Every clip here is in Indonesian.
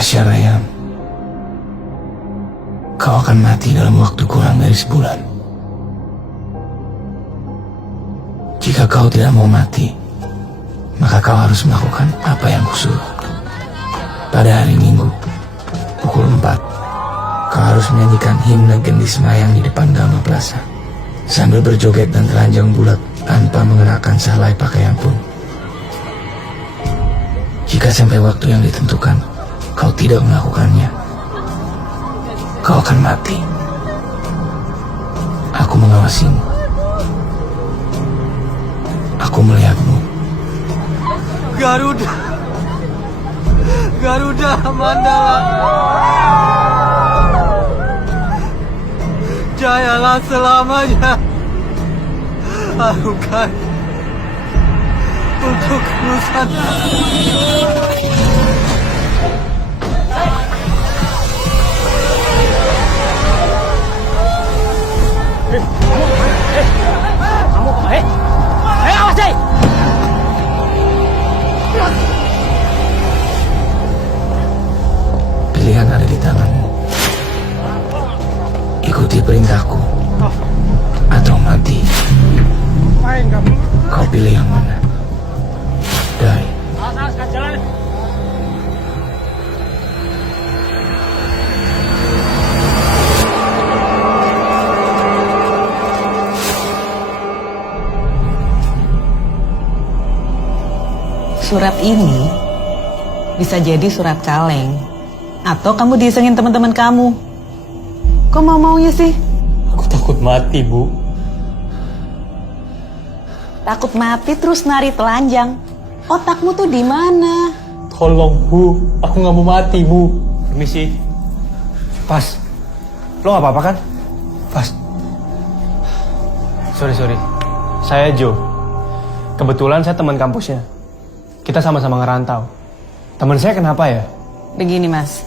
Tasya Rayhan, kau akan mati dalam waktu kurang dari sebulan. Jika kau tidak mau mati, maka kau harus melakukan apa yang kusuruh. Pada hari Minggu, pukul 4, kau harus menyanyikan himne Gendis Mayang di depan Gama Plaza, sambil berjoget dan telanjang bulat tanpa mengenakan sehelai pakaian pun. Jika sampai waktu yang ditentukan, kau tidak melakukannya, kau akan mati. Aku mengawasimu. Aku melihatmu. Garuda, Garuda Mandala, jayalah selamanya. Harukan untuk Nusantara. Kamu kemana? Awas deh! Pilihan ada di tanganmu. Ikuti perintahku atau mati. Kau pilih yang mana? Dai. Jalan. Surat ini bisa jadi surat kaleng, atau kamu diisengin teman-teman kamu. Kok mau-maunya sih? Aku takut mati, Bu. Takut mati terus nari telanjang. Otakmu tuh di mana? Tolong, Bu. Aku nggak mau mati, Bu. Permisi. Pas, lo gak apa-apa kan? Pas. Sorry. Saya Joe. Kebetulan saya teman kampusnya. Kita sama-sama ngerantau. Teman saya kenapa ya? Begini mas,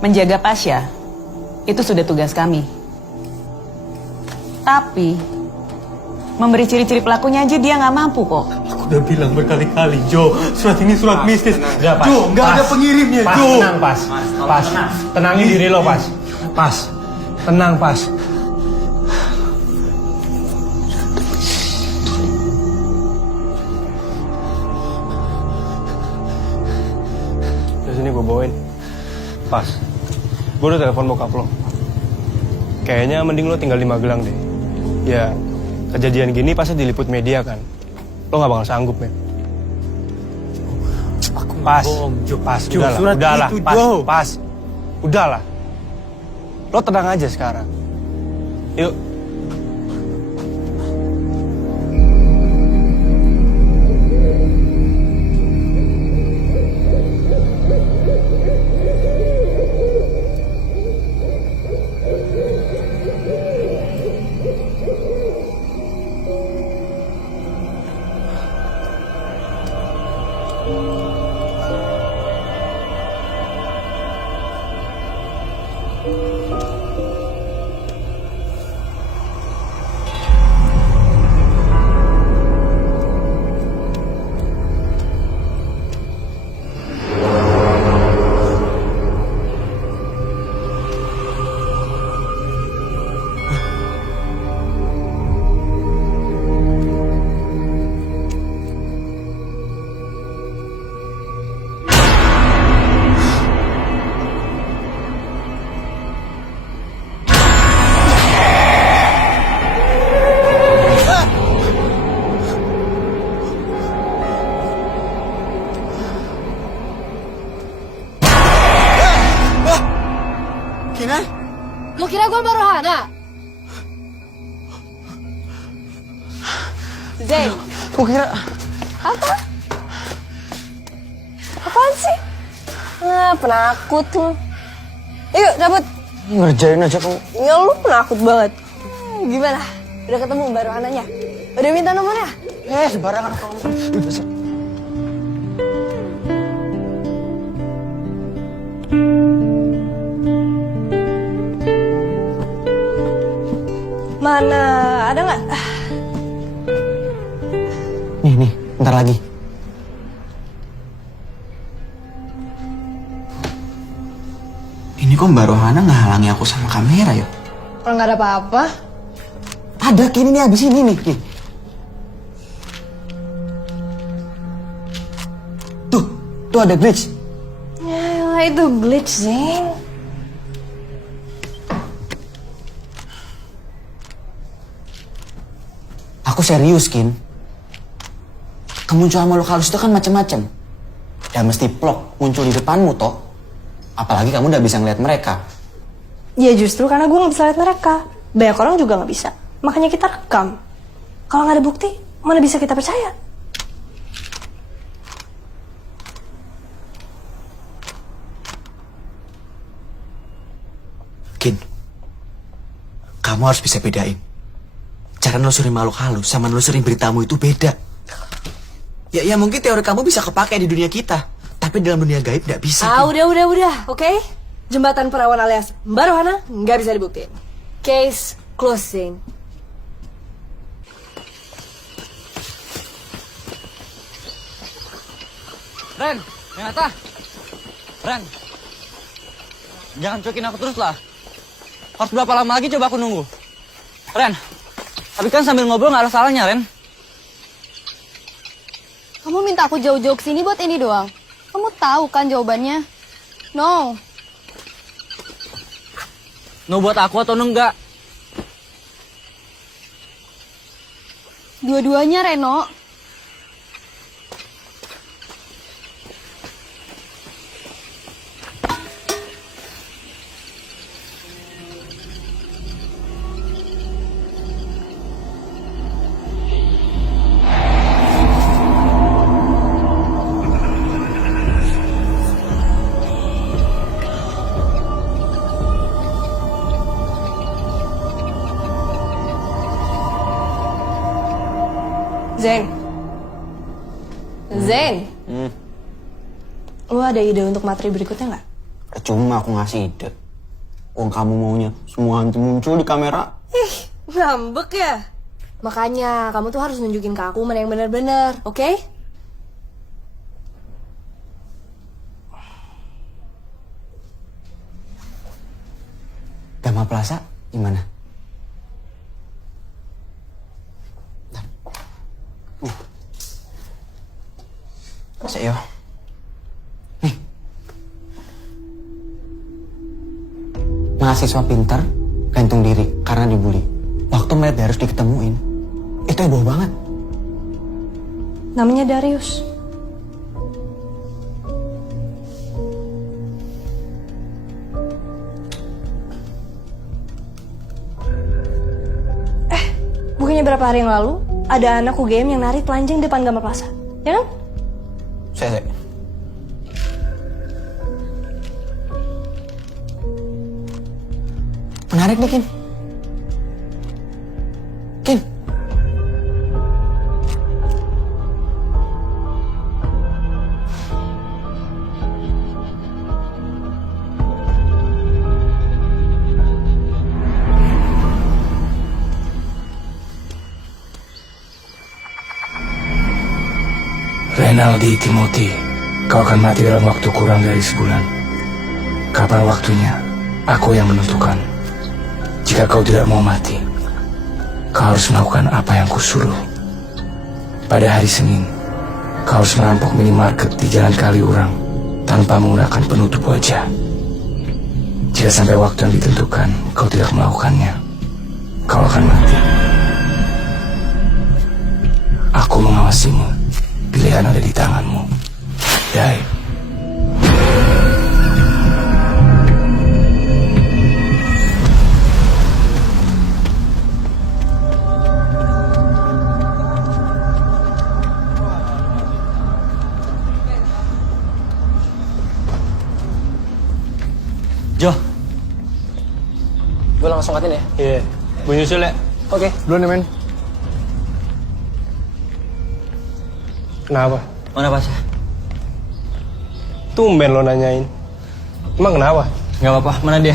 menjaga Pasya itu sudah tugas kami. Tapi memberi ciri-ciri pelakunya aja dia nggak mampu kok. Aku udah bilang berkali-kali, Joe. Surat ini surat mistis. Joe, nggak ada pengirimnya, Pas, Joe. tenang, Pas. Pas. Tenangin diri lo, Pas. Pas. Tenang, Pas. Sini gue bawain. Pas. Gue udah telepon bokap lo. Kayaknya mending lo tinggal di Magelang deh. Ya, kejadian gini pasti diliput media kan. Lo gak bakal sanggup, men. Pas. Pas. Udahlah. Pas. Udahlah. Lo tenang aja sekarang. Yuk. Lo kira gue baru Hana? Zain. Gue kira... Apa? Apaan sih? Penakut lu. Yuk, dapet. Ngerjain aja kamu. Ya lu penakut banget. Gimana? Udah ketemu baru Hananya? Udah minta nomornya? Sembarangan kamu. Mana? Ada nggak? Nih, bentar lagi. kok Mbak Rohana ngehalangi aku sama kamera ya? Orang nggak ada apa-apa. Ada, Kin, ini abis ini nih, Kin. Tuh ada glitch. Ya, itu glitch, Zain. Aku serius, Kin. Kemunculan makhluk halus itu kan macam-macam. Dan mesti plok muncul di depanmu, toh. Apalagi kamu udah bisa ngeliat mereka. Ya justru karena gue nggak bisa lihat mereka. Banyak orang juga nggak bisa. Makanya kita rekam. Kalau nggak ada bukti, mana bisa kita percaya? Kin, kamu harus bisa bedain. Cara nelusurin makhluk halus sama nelusurin beritamu itu beda. Ya mungkin teori kamu bisa kepakai di dunia kita. Tapi dalam dunia gaib nggak bisa. Udah, oke? Jembatan perawan alias Mbak Rohana nggak bisa dibuktiin. Case closing. Ren, Renata. Ren. Jangan cuekin aku terus lah. Harus berapa lama lagi coba aku nunggu? Ren, tapi kan sambil ngobrol nggak ada salahnya, Ren. Kamu minta aku jauh-jauh ke sini buat ini doang. Kamu tahu kan jawabannya? No. No buat aku atau enggak? Dua-duanya, Reno. Zain. Lo ada ide untuk materi berikutnya nggak? Percuma aku ngasih ide. Kamu maunya semua hantu muncul di kamera. Ngambek ya? Makanya kamu tuh harus nunjukin ke aku mana yang benar-benar, oke? Dama Plaza gimana? Saya nih, mahasiswa pintar gantung diri karena dibully. Waktu melihat harus diketemuin, itu heboh banget. Namanya Darius. Bukannya berapa hari yang lalu ada anak UGM yang nari telanjang depan Dama Plaza, ya kan? Saya. Menarik nih, Kin. Kin. Renaldi Timothy, kau akan mati dalam waktu kurang dari sebulan. Kapan waktunya? Aku yang menentukan. Jika kau tidak mau mati, kau harus melakukan apa yang kusuruh. Pada hari Senin, kau harus merampok minimarket di Jalan Kaliurang tanpa menggunakan penutup wajah. Jika sampai waktu yang ditentukan kau tidak melakukannya, kau akan mati. Aku mengawasimu. Pilihan ada di tanganmu. Dai. Jo. Gue langsung katin ya? Iya, gue nyusul ya. Oke. Duluan ya, men. Kenapa? Mana pasnya? Tumben lo nanyain. Emang kenapa? Gak apa-apa, mana dia?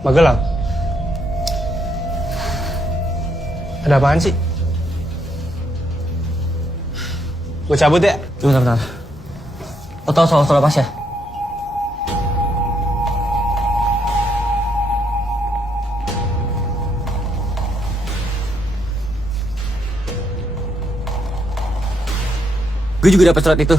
Magelang? Ada apaan sih? Gue cabut ya? Bentar. Lo tau soal Pasya? Gue juga dapat surat itu.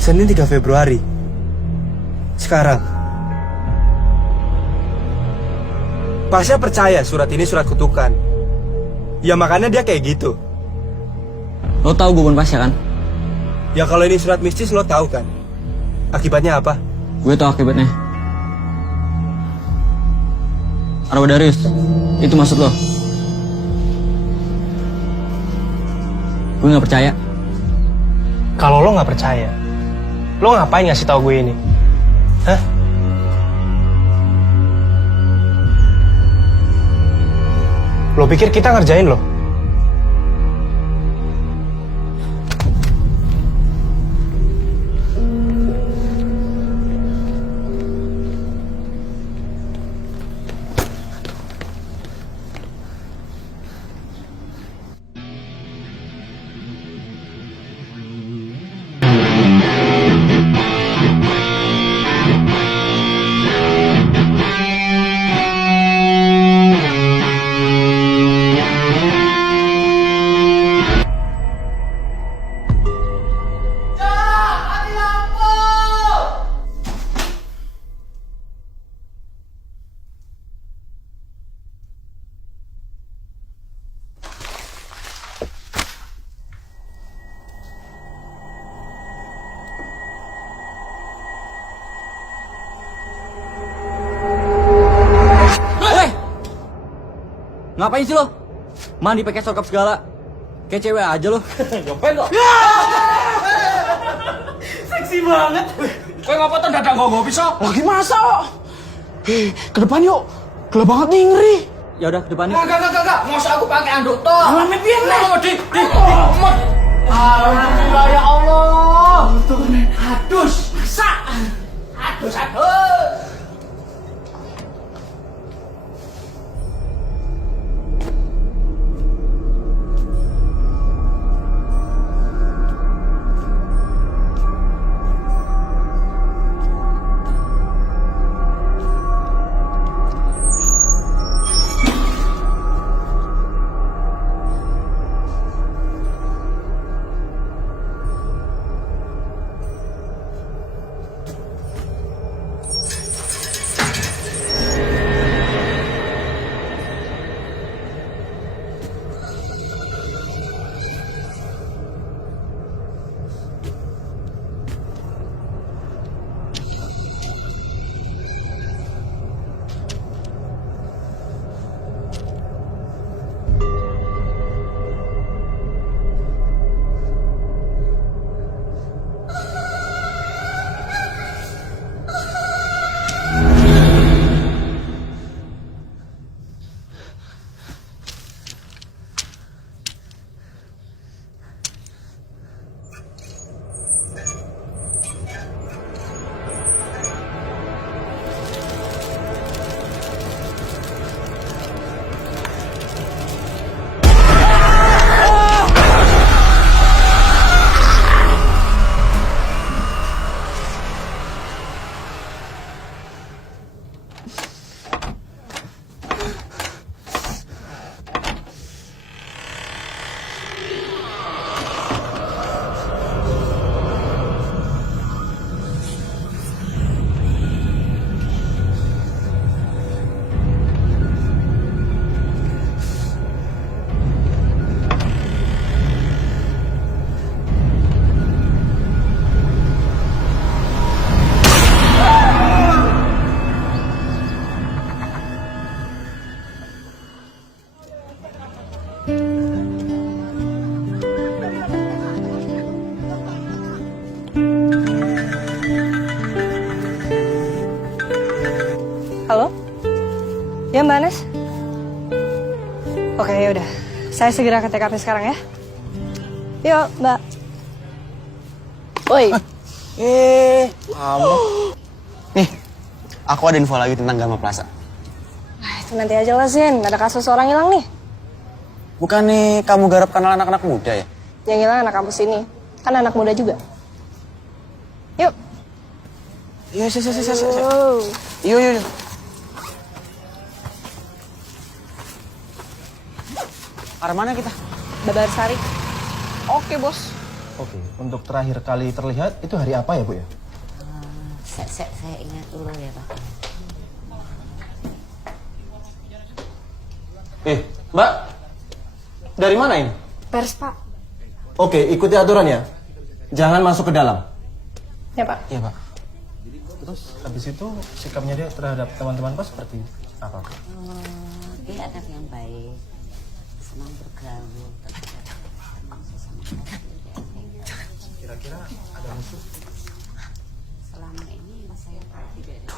Senin 3 Februari. Sekarang. Pasha percaya surat ini surat kutukan. Ya makanya dia kayak gitu. Lo tahu gue bukan Pasha kan? Ya kalau ini surat mistis lo tahu kan? Akibatnya apa? Gue tahu akibatnya. Arwah Darius, itu maksud lo? Gue nggak percaya. Kalau lo nggak percaya, lo ngapain ngasih tahu gue ini? Hah? Lo pikir kita ngerjain lo? Ngapain sih lo? Mandi pakai sokap segala. Kayak cewek aja lo. Ngapain lo? Seksi banget. Kayak ngapa dadak ngomong bisa? Lagi masa? Ke depan yuk. Gelap banget nih, ngeri. Ya udah ke depan yuk. Enggak. Masa aku pakai anduk toh? Alamin pian nih. Alhamdulillah ya Allah. Adus. Masa? Adus. Halo? Ya Mbak Anes? Oke yaudah, saya segera ke TKP sekarang ya. Yuk Mbak. Woi. Kamu. Nih, aku ada info lagi tentang Gama Plaza. Nah, itu nanti aja lah Zen, ada kasus orang hilang nih. Bukannya kamu garap kenal anak-anak muda ya? Yang hilang anak kampus ini, kan anak muda juga. Yuk. Iya, Iya. Arah mana kita? Babar Sari. Oke, Bos. Oke, untuk terakhir kali terlihat itu hari apa ya, Bu ya? Saya ingat dulu ya, Pak. Mbak. Dari mana ini? Pers, Pak. Oke, ikuti aturan ya. Jangan masuk ke dalam. Ya, Pak. Iya, Pak. Terus habis itu sikapnya dia terhadap teman-teman Pak seperti apa? Dia anak yang baik, senang bergaul. Kira-kira ada musuh? Selama ini saya tidak.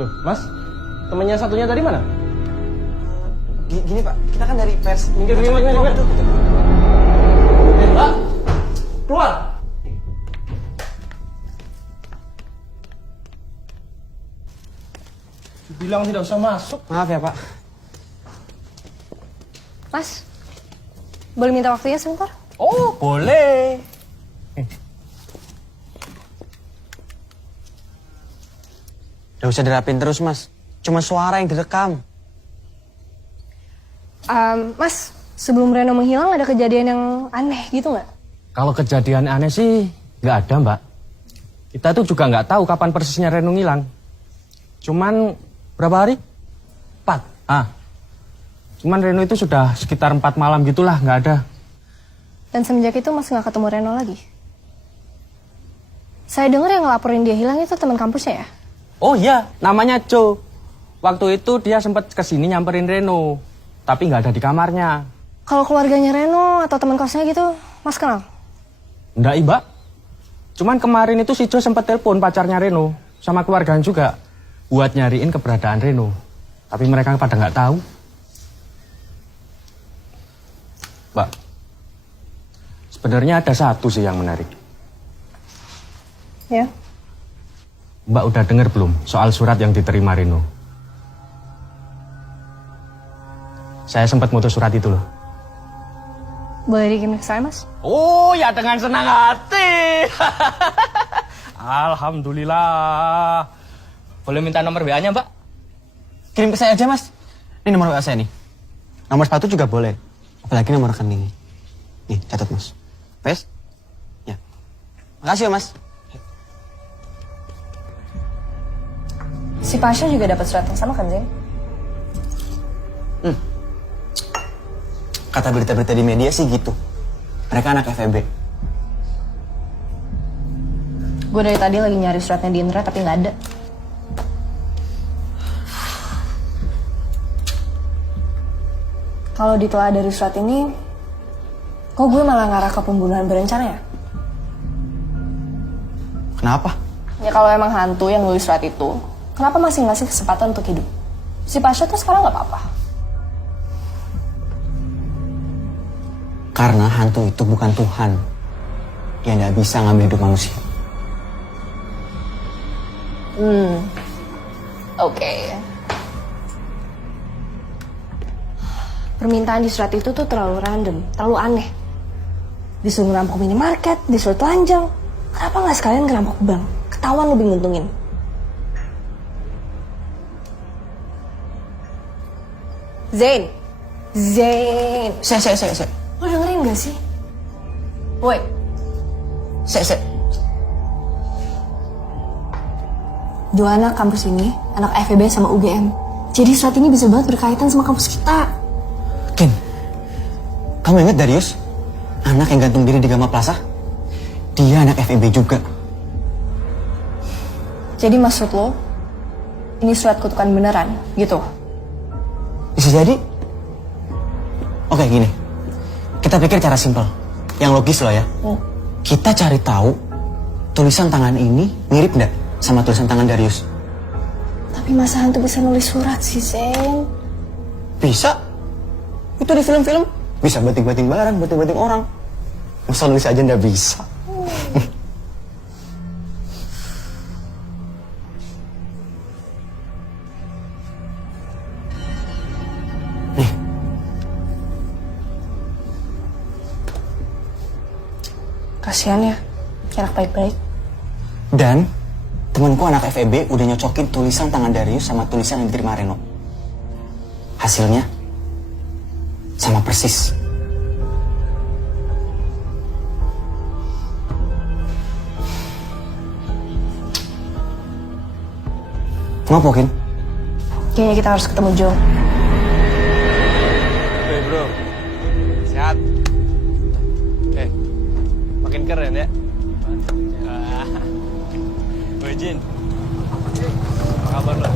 Loh, Mas, temannya satunya dari mana? Gini Pak, kita kan dari pers. Minggir. Mbak, keluar. Bilang tidak usah masuk. Maaf ya Pak. Mas, boleh minta waktunya sebentar? Oh, boleh. Gak usah dirapin terus Mas. Cuma suara yang direkam. Mas, sebelum Reno menghilang ada kejadian yang aneh gitu nggak? Kalau kejadian aneh sih nggak ada, Mbak. Kita tuh juga nggak tahu kapan persisnya Reno ngilang. Cuman berapa hari? 4. Cuman Reno itu sudah sekitar 4 malam gitulah nggak ada. Dan semenjak itu Mas nggak ketemu Reno lagi? Saya dengar yang ngelaporin dia hilang itu teman kampusnya ya? Oh iya, namanya Joe. Waktu itu dia sempat kesini nyamperin Reno, tapi nggak ada di kamarnya. Kalau keluarganya Reno atau teman kosnya gitu, Mas kenal? Nggak, Mbak. Cuman kemarin itu si Joe sempat telepon pacarnya Reno sama keluarganya juga buat nyariin keberadaan Reno. Tapi mereka pada nggak tahu. Mbak, sebenarnya ada satu sih yang menarik. Ya. Mbak udah dengar belum soal surat yang diterima Reno? Saya sempat mutus surat itu loh. Boleh dikirim ke saya, Mas? Oh ya, dengan senang hati. Alhamdulillah. Boleh minta nomor WA-nya, Mbak? Kirim ke saya aja Mas. Ini nomor WA saya nih. Nomor sepatu juga boleh. Apalagi nomor rekening. Nih, catat Mas. Pes? Ya. Makasih ya Mas. Si Pasha juga dapat surat yang sama kan, Zain? Kata berita-berita di media sih gitu. Mereka anak FEB. Gue dari tadi lagi nyari suratnya di internet tapi nggak ada. Kalau ditelah dari surat ini, kok gue malah ngarah ke pembunuhan berencana ya? Kenapa? Ya kalau emang hantu yang nulis surat itu, kenapa masih ngasih kesempatan untuk hidup? Si Pasha tuh sekarang nggak apa-apa. Karena hantu itu bukan Tuhan. Yang nggak bisa ngambil hidup manusia. Oke. Permintaan di surat itu tuh terlalu random, terlalu aneh. Disuruh ngerampok minimarket, disuruh telanjang. Kenapa nggak sekalian ngerampok bank? Ketahuan lebih nguntungin. Zain. Saya. Lo dengerin gak sih? Woi. Saya. Dua anak kampus ini, anak FEB sama UGM. Jadi surat ini bisa banget berkaitan sama kampus kita. Ken, kamu ingat Darius? Anak yang gantung diri di Gama Plaza? Dia anak FEB juga. Jadi maksud lo, ini surat kutukan beneran, gitu? Bisa jadi. Oke, gini. Kita pikir cara simpel. Yang logis loh ya. Kita cari tahu tulisan tangan ini mirip nggak sama tulisan tangan Darius. Tapi masa hantu bisa nulis surat sih, Zain? Bisa. Itu di film-film Bisa banting-banting barang, banting-banting orang. Masa nulis aja nggak bisa? Nih. Kasihan ya, anak baik-baik. Dan temanku anak FEB udah nyocokin tulisan tangan Darius sama tulisan yang diterima Reno. Hasilnya sama persis. Ngapain? Kayaknya kita harus ketemu Joe. Oke bro, sehat. Makin keren ya. Woi Jin, apa kabar lo?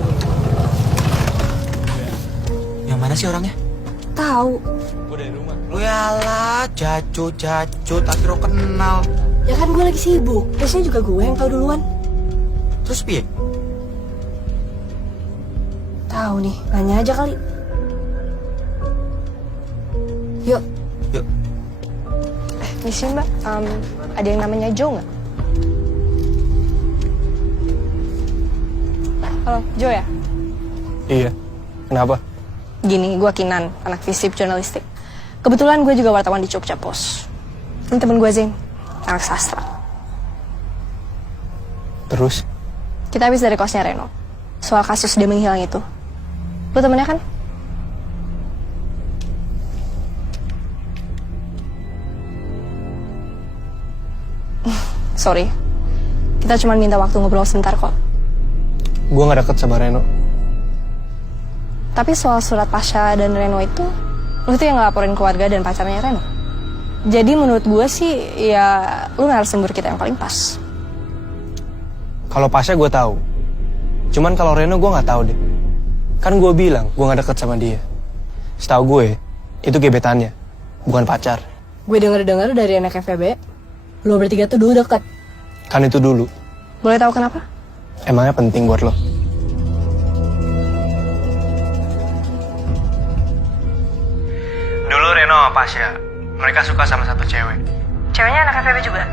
Yang mana sih orangnya? Tahu. Gue dari rumah. Yalah, jacut, akhirnya kenal. Ya kan gue lagi sibuk. Biasanya juga gue yang tahu duluan. Terus piye? Tahu nih, nanya aja kali. Yuk. Yuk. Misi mbak, ada yang namanya Joe nggak? Halo, Joe ya? Iya, kenapa? Gini, gue Kinan, anak FISIP jurnalistik. Kebetulan gue juga wartawan di Jogja Pos. Ini temen gue Zain, anak sastra. Terus? Kita habis dari kosnya Reno. Soal kasus dia menghilang itu. Lu temennya kan? Sorry. Kita cuma minta waktu ngobrol sebentar kok. Gue gak deket sama Reno. Tapi soal surat Pasha dan Reno itu, lu tuh yang ngelaporin keluarga dan pacarnya Reno. Jadi menurut gue sih, ya lu narasumber kita yang paling pas. Kalau Pasha gue tahu. Cuman kalau Reno gue nggak tahu deh. Kan gue bilang gue nggak deket sama dia. Setahu gue itu gebetannya, bukan pacar. Gue denger-dengar dari anak FEB, lu bertiga tuh dulu deket. Kan itu dulu. Boleh tahu kenapa? Emangnya penting buat lo? Dulu Reno sama Pasha, mereka suka sama satu cewek. Ceweknya anak FEB juga?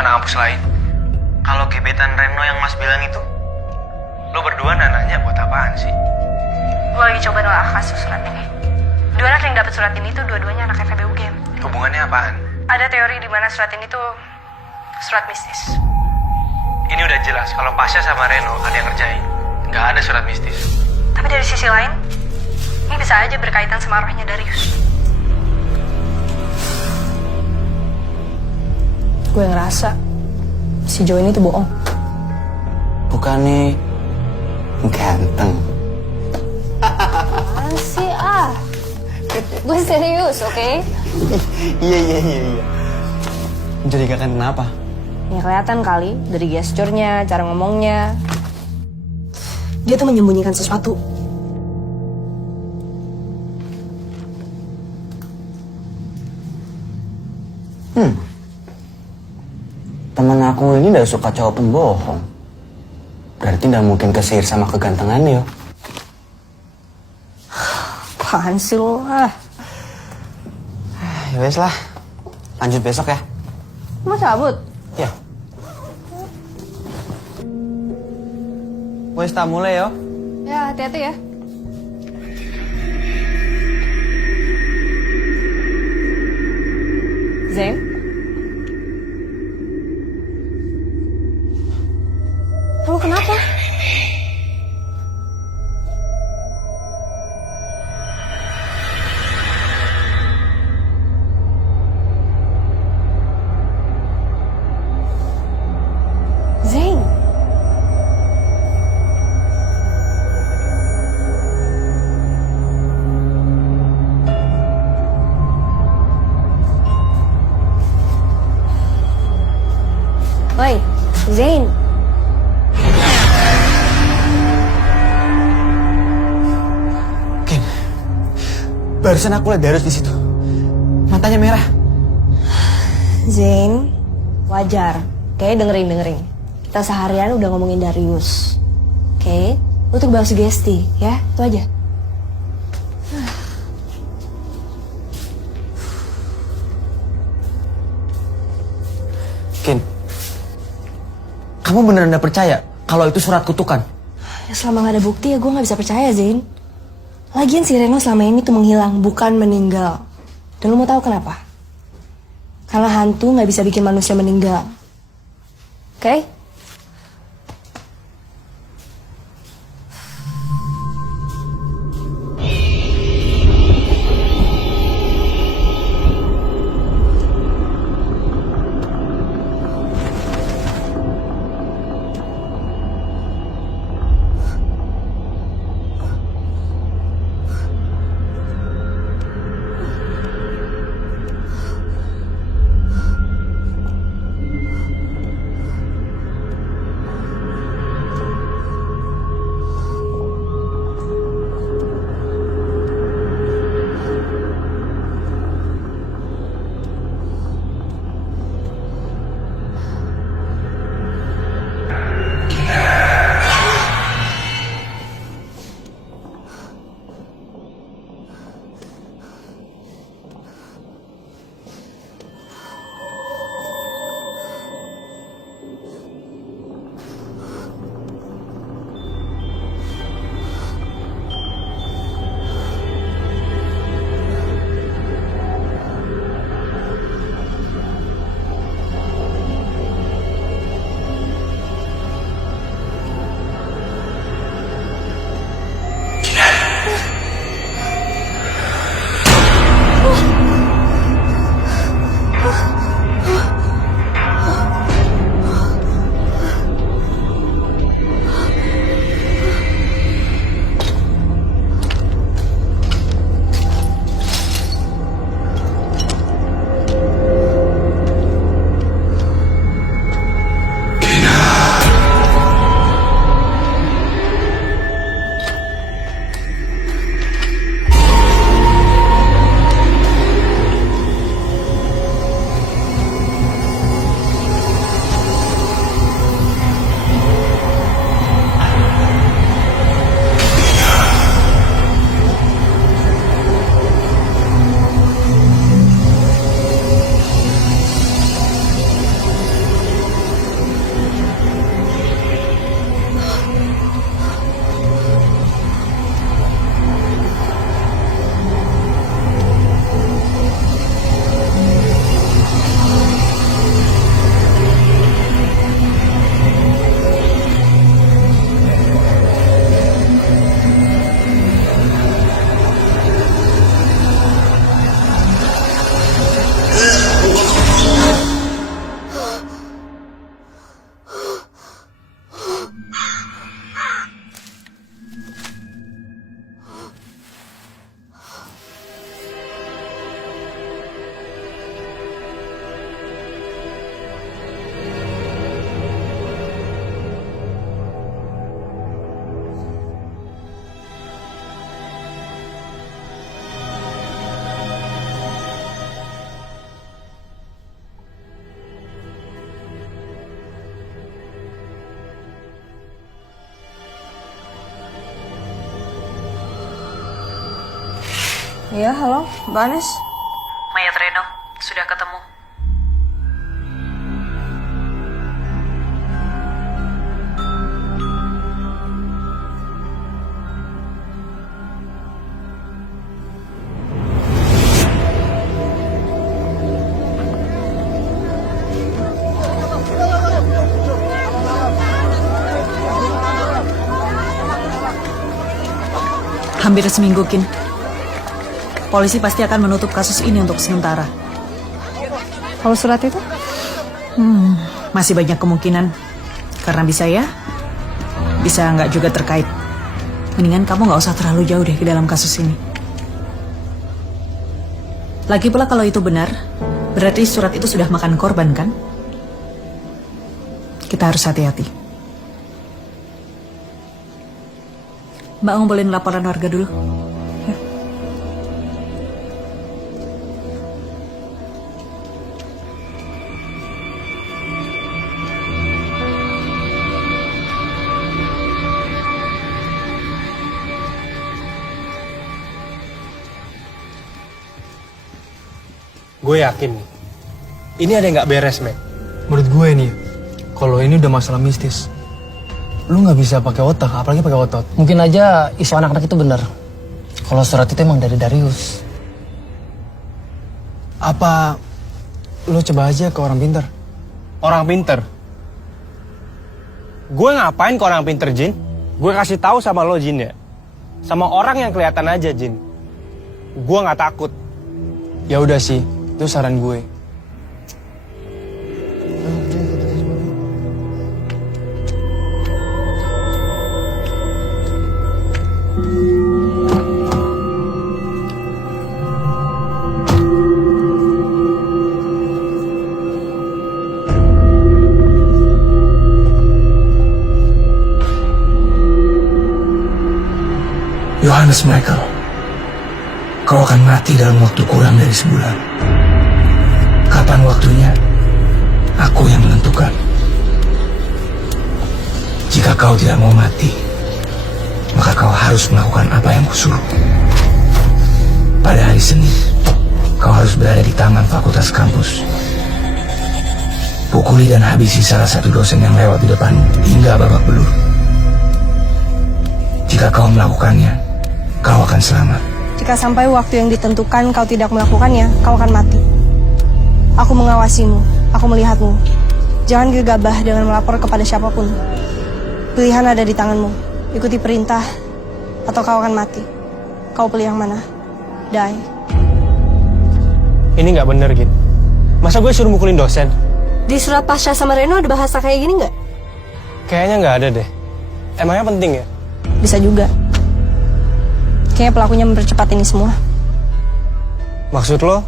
Anak kampus lain. Kalau gebetan Reno yang Mas bilang itu, lo berdua nanya buat apaan sih? Gue lagi coba nolak kasus surat ini. Dua anak yang dapat surat ini tuh dua-duanya anak FEB UGM. Hubungannya apaan? Ada teori di mana surat ini tuh surat mistis. Ini udah jelas kalau Pasha sama Reno ada yang ngerjain. Nggak ada surat mistis. Tapi dari sisi lain, ini bisa aja berkaitan sama rohnya Darius. Gue ngerasa si Joe ini tuh bohong. Bukannya ganteng. Apaan sih ah? Gue serius, oke? Iya. Jadi kan kenapa? Ya kelihatan kali dari gesturnya, cara ngomongnya. Dia tuh menyembunyikan sesuatu. Temen aku ini udah suka cowok pembohong. Berarti udah mungkin kesihir sama kegantengannya yo. Apaan sih lo? Ya wes lah. Lanjut besok ya. Mau cabut? Ya. Wes tak mulai yo. Ya, hati-hati ya. Zain? Kamu kenapa? Zain? Woi, Zain. Ken, barusan aku lihat Darius di situ. Matanya merah. Zain, wajar. Kayaknya dengerin. Kita seharian udah ngomongin Darius. Oke, lu tuh bawa sugesti, ya? Itu aja. Kamu beneran gak percaya kalau itu surat kutukan? Ya selama gak ada bukti ya gue gak bisa percaya, Zain. Lagian si Reno selama ini tuh menghilang, bukan meninggal. Dan lu mau tahu kenapa? Karena hantu gak bisa bikin manusia meninggal. Oke? Iya, halo, Mbak Anes. Mayat Reno sudah ketemu. Hampir seminggu, Kin. Polisi pasti akan menutup kasus ini untuk sementara. Kalau surat itu? Masih banyak kemungkinan. Karena bisa ya, bisa nggak juga terkait. Mendingan kamu nggak usah terlalu jauh deh ke dalam kasus ini. Lagi pula kalau itu benar, berarti surat itu sudah makan korban kan? Kita harus hati-hati. Mbak ngumpulin laporan warga dulu. Gue yakin nih, ini ada yang nggak beres, Mac. Menurut gue nih, Kalau ini udah masalah mistis, lu nggak bisa pakai otak, apalagi pakai otot. Mungkin aja isu anak-anak itu benar. Kalau surat itu emang dari Darius. Apa lu coba aja ke orang pinter? Orang pinter? Gue ngapain ke orang pinter, Jin? Gue kasih tahu sama lo, Jin, ya. Sama orang yang kelihatan aja, Jin. Gue nggak takut. Ya udah sih, itu saran gue. Yohanes Michael, kau akan mati dalam waktu kurang dari sebulan. Kapan waktunya? Aku yang menentukan. Jika kau tidak mau mati, maka kau harus melakukan apa yang kusuruh. Pada hari Senin, kau harus berada di taman fakultas kampus. Pukuli dan habisi salah satu dosen yang lewat di depan hingga babak belur. Jika kau melakukannya, kau akan selamat. Jika sampai waktu yang ditentukan kau tidak melakukannya, kau akan mati. Aku mengawasimu, aku melihatmu. Jangan gegabah dengan melapor kepada siapapun. Pilihan ada di tanganmu. Ikuti perintah, atau kau akan mati. Kau pilih yang mana? Die. Ini nggak bener, Gin. Masa gue suruh mukulin dosen? Di surat Pasha sama Reno ada bahasa kayak gini nggak? Kayaknya nggak ada deh. Emangnya penting ya? Bisa juga. Kayaknya pelakunya mempercepat ini semua. Maksud lo,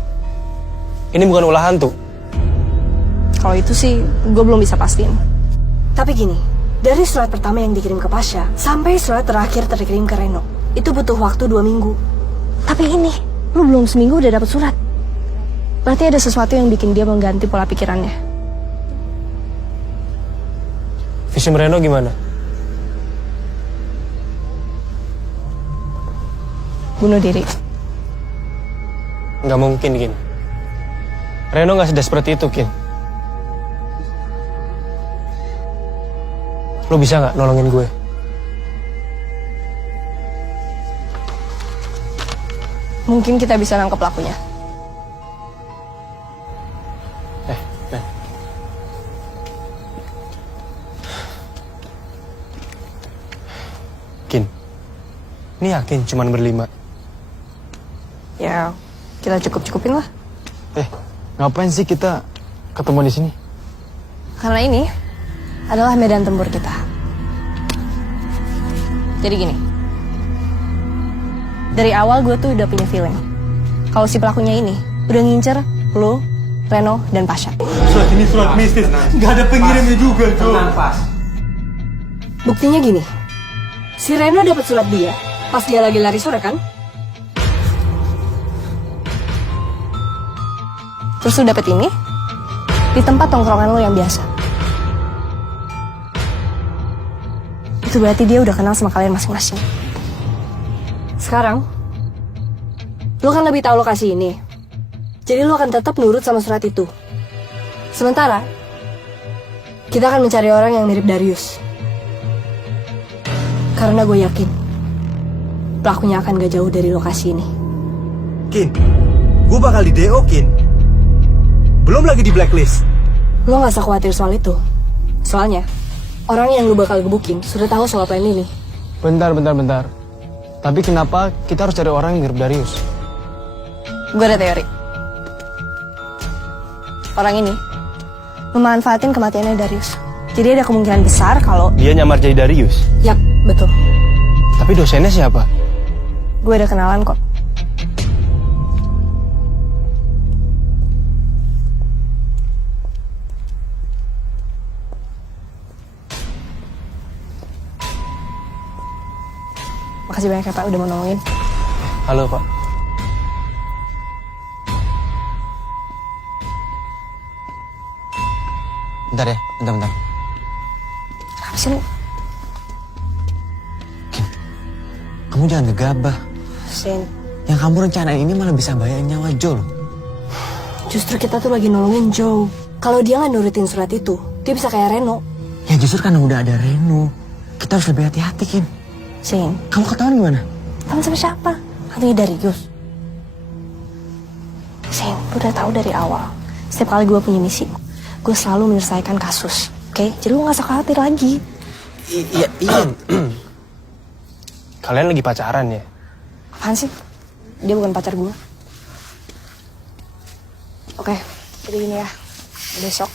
ini bukan ulah hantu? Kalau itu sih, gue belum bisa pastiin. Tapi gini, dari surat pertama yang dikirim ke Pasha, sampai surat terakhir terkirim ke Reno, itu butuh waktu 2 minggu. Tapi ini, lu belum seminggu udah dapet surat. Berarti ada sesuatu yang bikin dia mengganti pola pikirannya. Visum Reno gimana? Bunuh diri. Nggak mungkin, Kin. Reno nggak sedesperate itu, Kin. Lo bisa nggak nolongin gue? Mungkin kita bisa nangkep pelakunya. Ben. Kin, ini yakin cuman berlima? Ya, kita cukup-cukupin lah. Ngapain sih kita ketemu di sini? Karena ini adalah medan tempur kita. Jadi gini, dari awal gue tuh udah punya feeling kalau si pelakunya ini udah ngincer lo, Reno, dan Pasha. Surat ini surat mistis. Nggak ada pengirimnya juga, Jo. Buktinya gini, si Reno dapat surat dia pas dia lagi lari sore kan? Terus lu dapet ini di tempat tongkrongan lo yang biasa. Itu berarti dia udah kenal sama kalian masing-masing. Sekarang, lo kan lebih tahu lokasi ini. Jadi lo akan tetap nurut sama surat itu. Sementara, kita akan mencari orang yang mirip Darius. Karena gue yakin, pelakunya akan gak jauh dari lokasi ini. Kin, gue bakal di DO, Kin. Belum lagi di blacklist. Lo gak usah khawatir soal itu. Soalnya, orang yang lo bakal gebukin sudah tahu soal plan ini. Bentar. Tapi kenapa kita harus cari orang yang mirip Darius? Gue ada teori. Orang ini memanfaatin kematiannya Darius. Jadi ada kemungkinan besar kalau... Dia nyamar jadi Darius? Yap, betul. Tapi dosennya siapa? Gue ada kenalan kok. Makasih banyak ya Pak udah mau nolongin. Halo, Pak. Bentar ya, bentar. Apa sih lu? Kamu jangan gegabah. Sen, Yang kamu rencanain ini malah bisa bahayain nyawa Jo loh. justru kita tuh lagi nolongin Joe. Kalau dia nggak nurutin surat itu, dia bisa kayak Reno. Ya justru karena udah ada Reno, kita harus lebih hati-hati, Kin. Zin, Kamu ketahuan gimana? teman sama siapa? Hantunya Darius. Zin, gue udah tahu dari awal. Setiap kali gue punya misi, gue selalu menyelesaikan kasus. Oke? Jadi lo gak usah khawatir lagi. Iya. Kalian lagi pacaran ya? Apaan sih? Dia bukan pacar gue. Oke, jadi gini ya. Besok.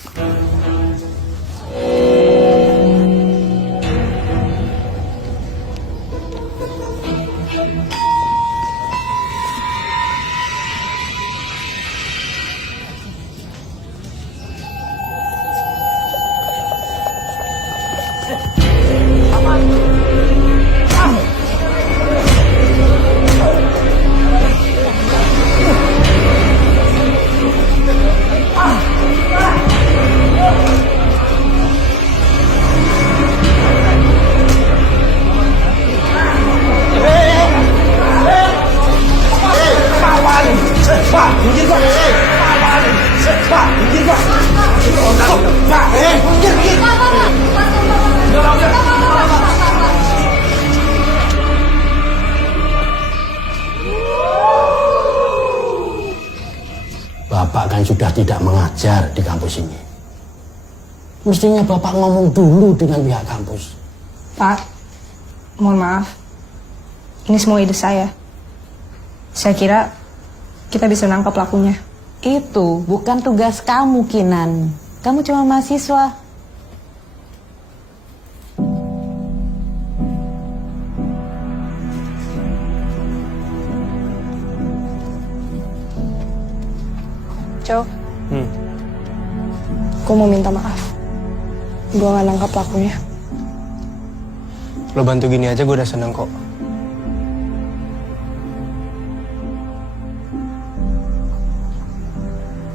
Bapak kan sudah tidak mengajar di kampus ini. Mestinya Bapak ngomong dulu dengan pihak kampus. Pak, mohon maaf. Ini semua ide saya. Saya kira kita bisa nangkap pelakunya. Itu bukan tugas kamu, Kinan. Kamu cuma mahasiswa. Cow, gue mau minta maaf. Gue gak nangkap pelakunya. Lo bantu gini aja gue udah seneng kok.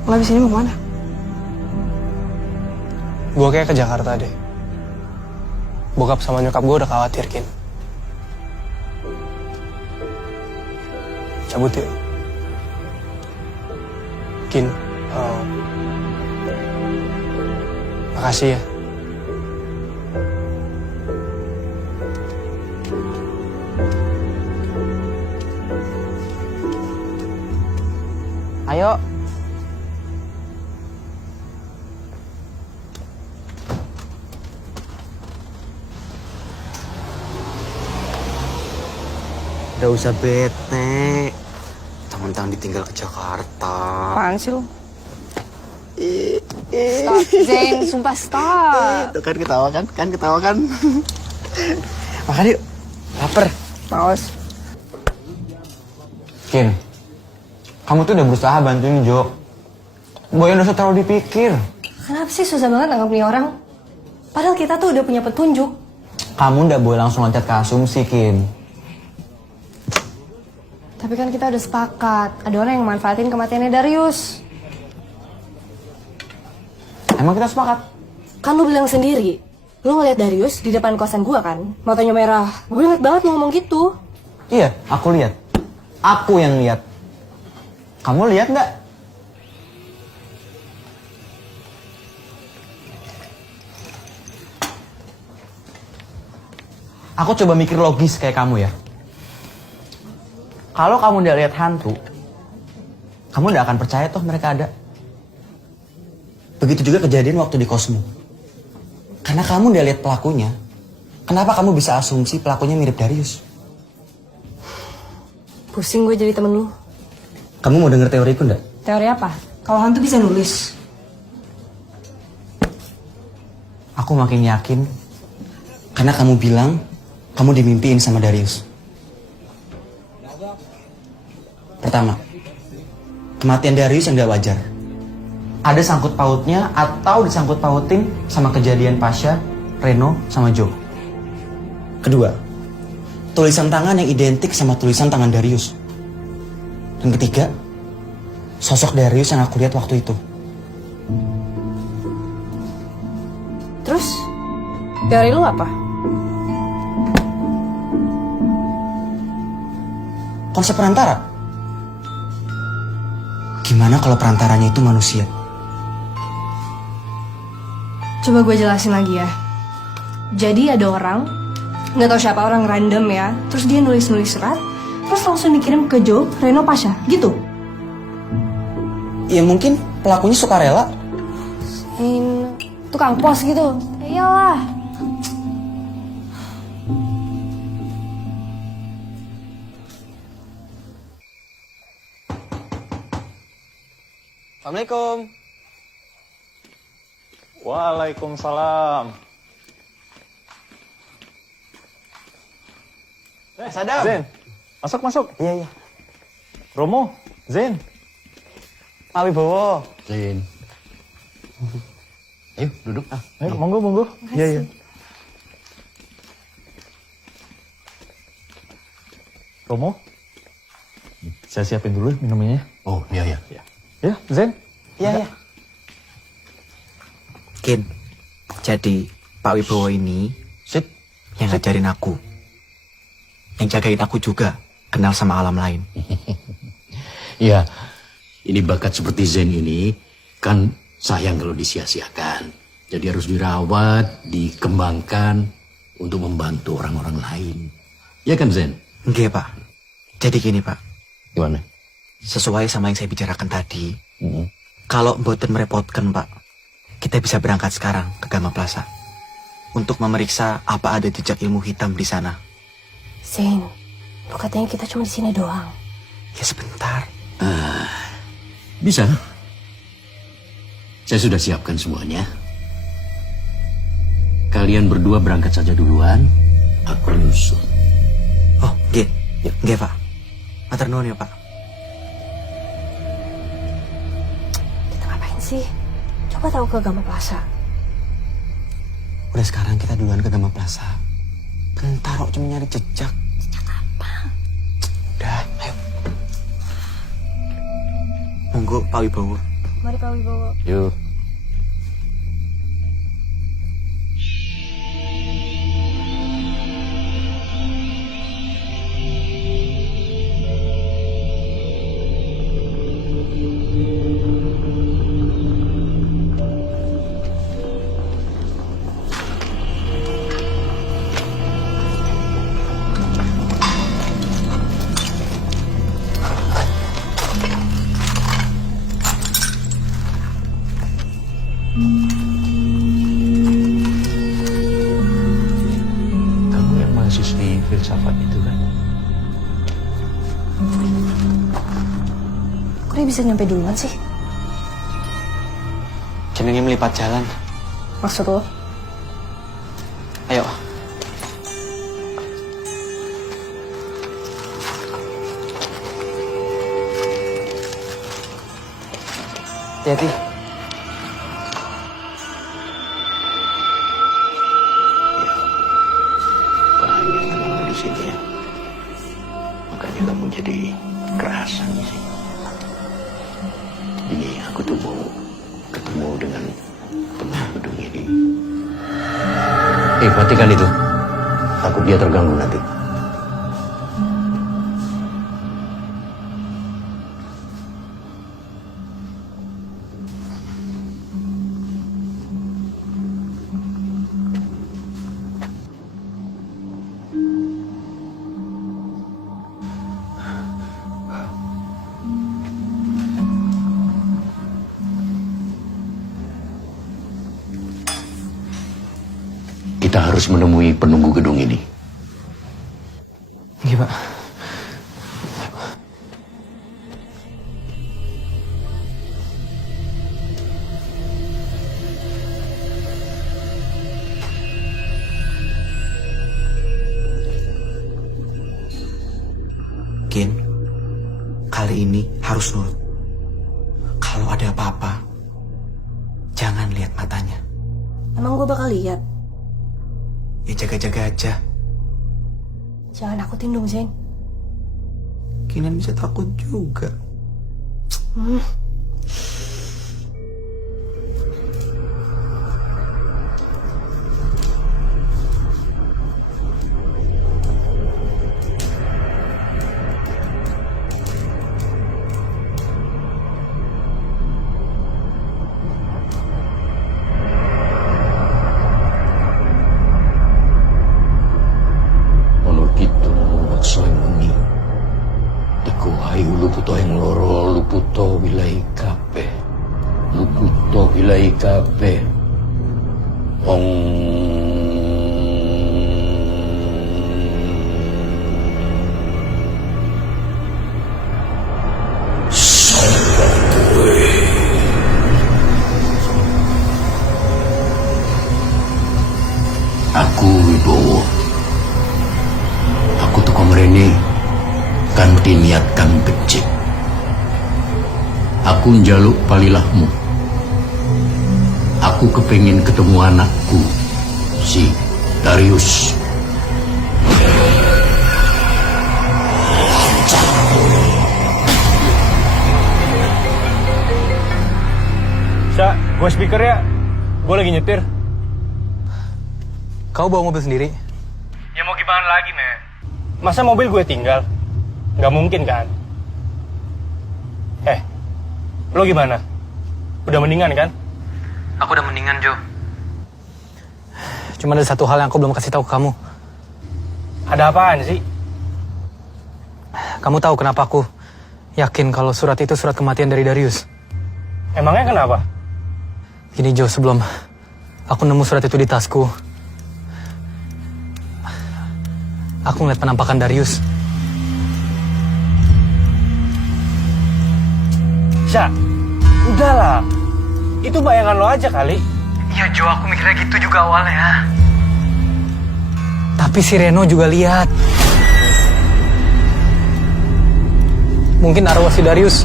Lo abis ini mau kemana? Gue kayak ke Jakarta deh. Bokap sama nyokap gue udah khawatir, Kin. Cabut yuk. Kin, makasih ya. Ayo. Udah usah bete. Teman-teman ditinggal ke Jakarta. Apaan sih lo? Stop, Zain. Sumpah stop. Tuh kan ketawa kan? Ketawa kan? Makan yuk. Laper. Paus. Kin, kamu tuh udah berusaha bantuin Jo. Boy udah terlalu dipikir. Kenapa sih susah banget nangkep nih orang? Padahal kita tuh udah punya petunjuk. Kamu udah boleh langsung loncat ke asumsi, Kin. Tapi kan kita udah sepakat. Ada orang yang manfaatin kematiannya Darius. Emang kita sepakat? Kan lu bilang sendiri. Lu ngeliat Darius di depan kosan gua kan? Matanya merah. Gue inget banget mau ngomong gitu. Iya, aku lihat. Aku yang lihat. Kamu lihat nggak? Aku coba mikir logis kayak kamu ya. Kalau kamu udah lihat hantu, kamu udah akan percaya toh mereka ada. Begitu juga kejadian waktu di Cosmo. Karena kamu udah lihat pelakunya, kenapa kamu bisa asumsi pelakunya mirip Darius? Pusing gue jadi temen lu. Kamu mau denger teoriku nggak? Teori apa? Kalau hantu bisa nulis. Aku makin yakin. Karena kamu bilang, kamu dimimpiin sama Darius. Pertama, kematian Darius yang gak wajar. Ada sangkut pautnya atau disangkut pautin sama kejadian Pasha, Reno, sama Joe. Kedua, tulisan tangan yang identik sama tulisan tangan Darius. Dan ketiga, sosok Darius yang aku lihat waktu itu. Terus, teori lu apa? Konsep perantara. Gimana kalau perantaranya itu manusia? Coba gue jelasin lagi ya. Jadi ada orang, nggak tahu siapa, orang random ya, terus dia nulis surat, terus langsung dikirim ke Joe, Reno, Pasha, gitu. Ya mungkin pelakunya sukarela. Tukang pos gitu. Ya iyalah. Assalamualaikum. Waalaikumsalam. Sadam. Zen, masuk. Iya. Romo, Zen. Pak Wibowo. Zain. Ayo duduk. Ayo, monggo. Iya. Romo, saya siapin dulu minumnya. Oh iya. Ya, Zen. Iya. Kin, jadi Pak Wibowo ini Sip. yang ngajarin aku, yang jagain aku juga kenal sama alam lain. Iya, ini bakat seperti Zen ini kan sayang kalau disia-siakan. Jadi harus dirawat, dikembangkan untuk membantu orang-orang lain. Ya kan Zen? Enggak, Pak. Jadi gini, Pak. Gimana? Sesuai sama yang saya bicarakan tadi, kalau mboten merepotkan, Pak, kita bisa berangkat sekarang ke Gama Plaza untuk memeriksa apa ada jejak ilmu hitam di sana. Zain, lu katanya kita cuma di sini doang. Ya sebentar. Bisa. Saya sudah siapkan semuanya. Kalian berdua berangkat saja duluan. Aku nyusul. Oh, nggih, Pak. Matur nuwun ya, Pak. Kita ngapain sih? Coba tahu ke Gama Plaza. Udah sekarang kita duluan ke Gama Plaza. Bentar kok cuma nyari jejak. Jejak apa? Udah, ayo. Monggo Pak Wibowo. Mari Pak Wibowo. Yuk. Kamu yang mahasiswi filsafat itu kan? Kok dia bisa nyampe duluan sih? Jenenge melipat jalan. Maksud lo? Ayo. Hati-hati. Banyak teman di sini ya. Makanya kamu jadi kerasan di sini. Ini aku tuh mau ketemu dengan penghuni gedung ini. Matikan itu. Takut dia terganggu nanti. Kita harus menemui penunggu gedung ini. Iya, Pak. Kin, kali ini harus nurut. Kalau ada apa-apa, jangan lihat matanya. Emang gue bakal lihat? Ya jaga-jaga aja. Jangan nakutin dong, Zain. Kinan bisa takut juga. Iko hayu luputo yang loro luputo wilai kabeh. Luputo wilai kabeh. Ong Aku Wibowo. Aku teko mrene kanthi niat kang becik. Aku njaluk palilahmu. Aku kepengin ketemu anakku, si Darius. Sa, gue speaker ya. Gue lagi nyetir. Kau bawa mobil sendiri? Ya mau gimana lagi, men? Masa mobil gue tinggal? Nggak mungkin, kan? Lo gimana? Udah mendingan, kan? Aku udah mendingan, Jo. Cuma ada satu hal yang aku belum kasih tahu ke kamu. Ada apaan sih? Kamu tahu kenapa aku yakin kalau surat itu surat kematian dari Darius? Emangnya kenapa? Gini, Jo, sebelum aku nemu surat itu di tasku, aku ngeliat penampakan Darius. Sya, udahlah. Itu bayangan lo aja kali. Iya, Jo, aku mikirnya gitu juga awalnya ya. Tapi si Reno juga lihat. Mungkin arwah si Darius.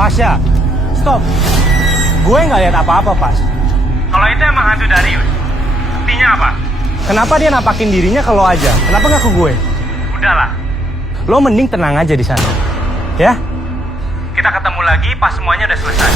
Pasya, stop. Gue nggak lihat apa-apa, Pas. Kalau itu emang hantu Darius, buktinya apa? Kenapa dia nampakin dirinya ke lo aja? Kenapa nggak ke gue? Udahlah. Lo mending tenang aja di sana. Ya? Kita ketemu lagi pas semuanya udah selesai.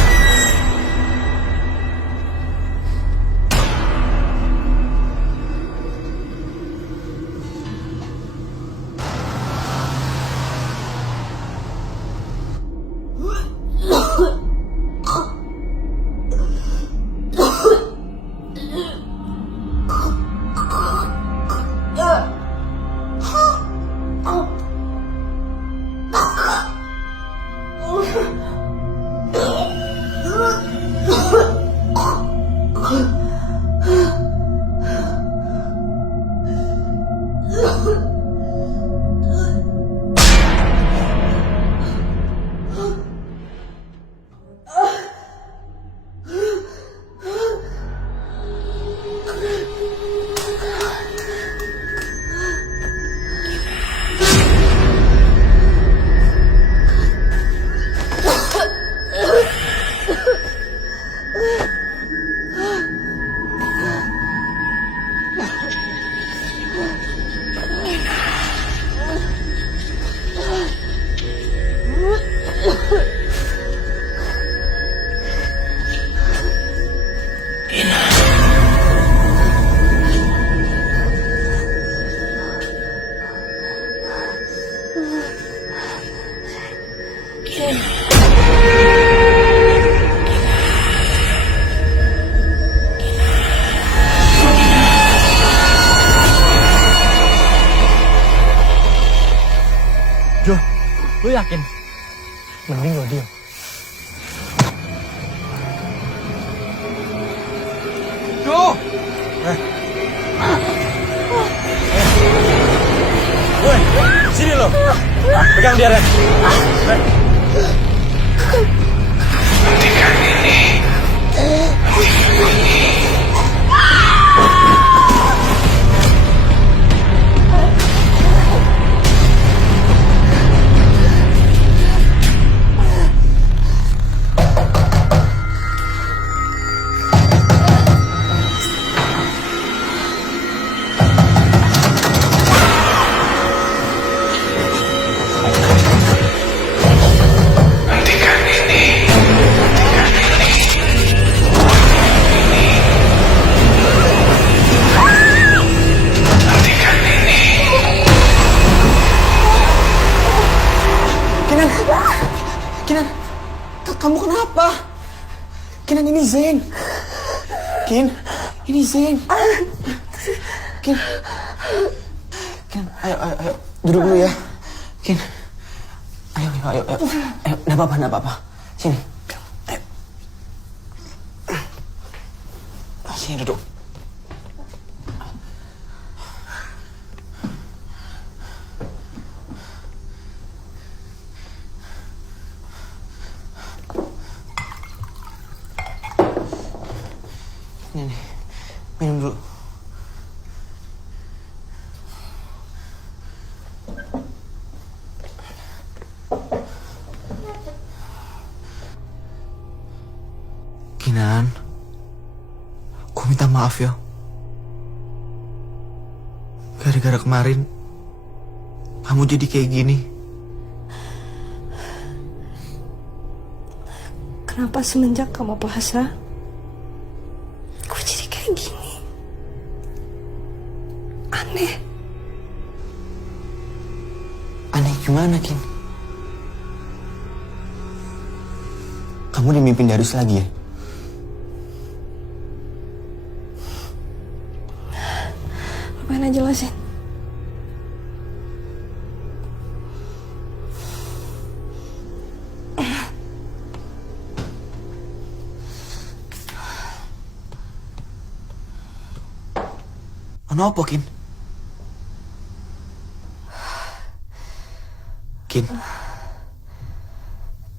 Jo, lu yakin? Mending lo diam. Jo! Woi, sini lo. Pegang dia, Ren. Hentikan ini. Kamu kenapa? Kinan, ini Zain. Kin, ini Zain. Kin, ayo, duduk dulu ya. Kin, Ayo, nggak apa-apa. Sini. Ayo. Sini duduk. Ini, minum dulu. Kinan, aku minta maaf ya. Gara-gara kemarin, kamu jadi kayak gini. Kenapa semenjak kamu puasa, gue jadi kayak gini? Aneh. Aneh gimana, Kin? Kamu dimimpin Darius lagi ya? Mana jelasin? Ono apa, Kin? Kin,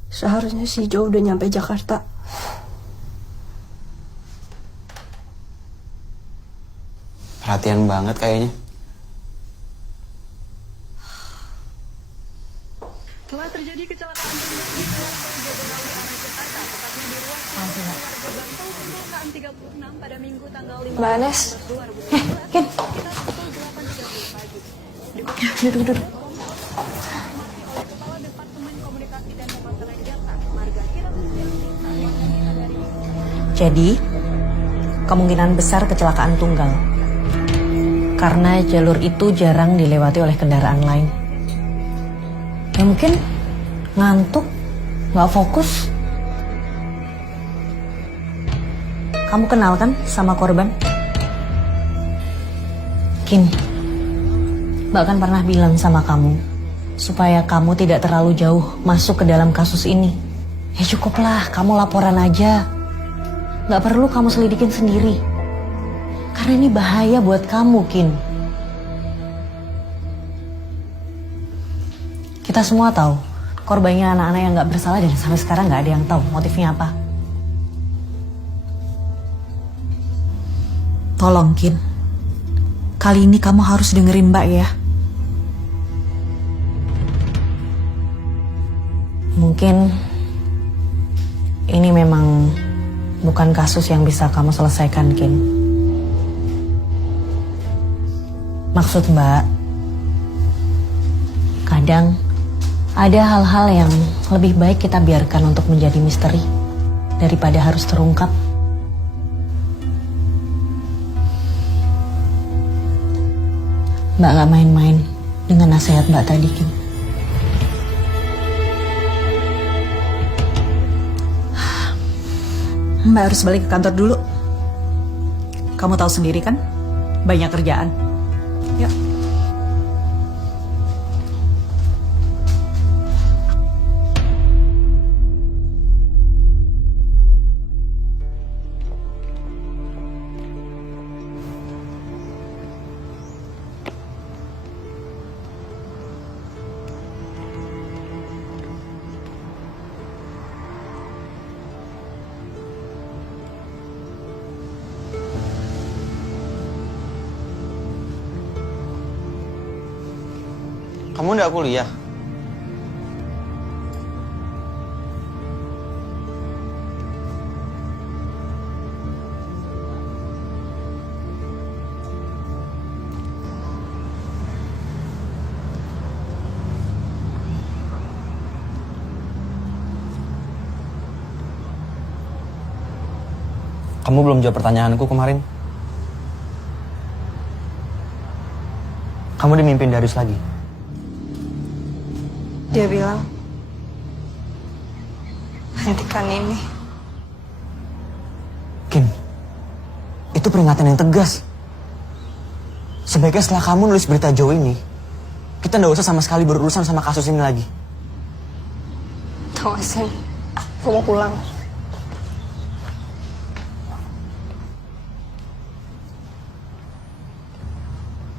Seharusnya si Jo udah nyampe Jakarta. Perhatian banget kayaknya. Telah terjadi kecelakaan di Jakarta, tepatnya di ruas Kecelakaan 36 pada Minggu tanggal 5 Mbak Anes. Kin. sekitar pukul 8.30 pagi. Duduk. Kepala Departemen Komunikasi dan Pemasaran Jasa, Marga Kira Jadi, kemungkinan besar kecelakaan tunggal. Karena jalur itu jarang dilewati oleh kendaraan lain. Ya mungkin ngantuk, nggak fokus. Kamu kenal kan sama korban? Kin, Mbak kan pernah bilang sama kamu supaya kamu tidak terlalu jauh masuk ke dalam kasus ini. Ya cukuplah, kamu laporan aja. Nggak perlu kamu selidikin sendiri. Karena ini bahaya buat kamu, Kin. Kita semua tahu korbannya anak-anak yang nggak bersalah dan sampai sekarang nggak ada yang tahu motifnya apa. Tolong, Kin. Kali ini kamu harus dengerin Mbak ya. Mungkin ini memang bukan kasus yang bisa kamu selesaikan, Kin. Maksud Mbak, kadang ada hal-hal yang lebih baik kita biarkan untuk menjadi misteri daripada harus terungkap. Mbak gak main-main dengan nasihat Mbak tadi, Kim. Mbak harus balik ke kantor dulu. Kamu tahu sendiri kan, banyak kerjaan. Yuk. Kamu nggak kuliah? Kamu belum jawab pertanyaanku kemarin. Kamu dimimpin Darius lagi. Dia bilang, hentikan ini. Kim, itu peringatan yang tegas. Sebaiknya setelah kamu nulis berita Joe ini, kita nggak usah sama sekali berurusan sama kasus ini lagi. Tau gak sih, gue mau pulang.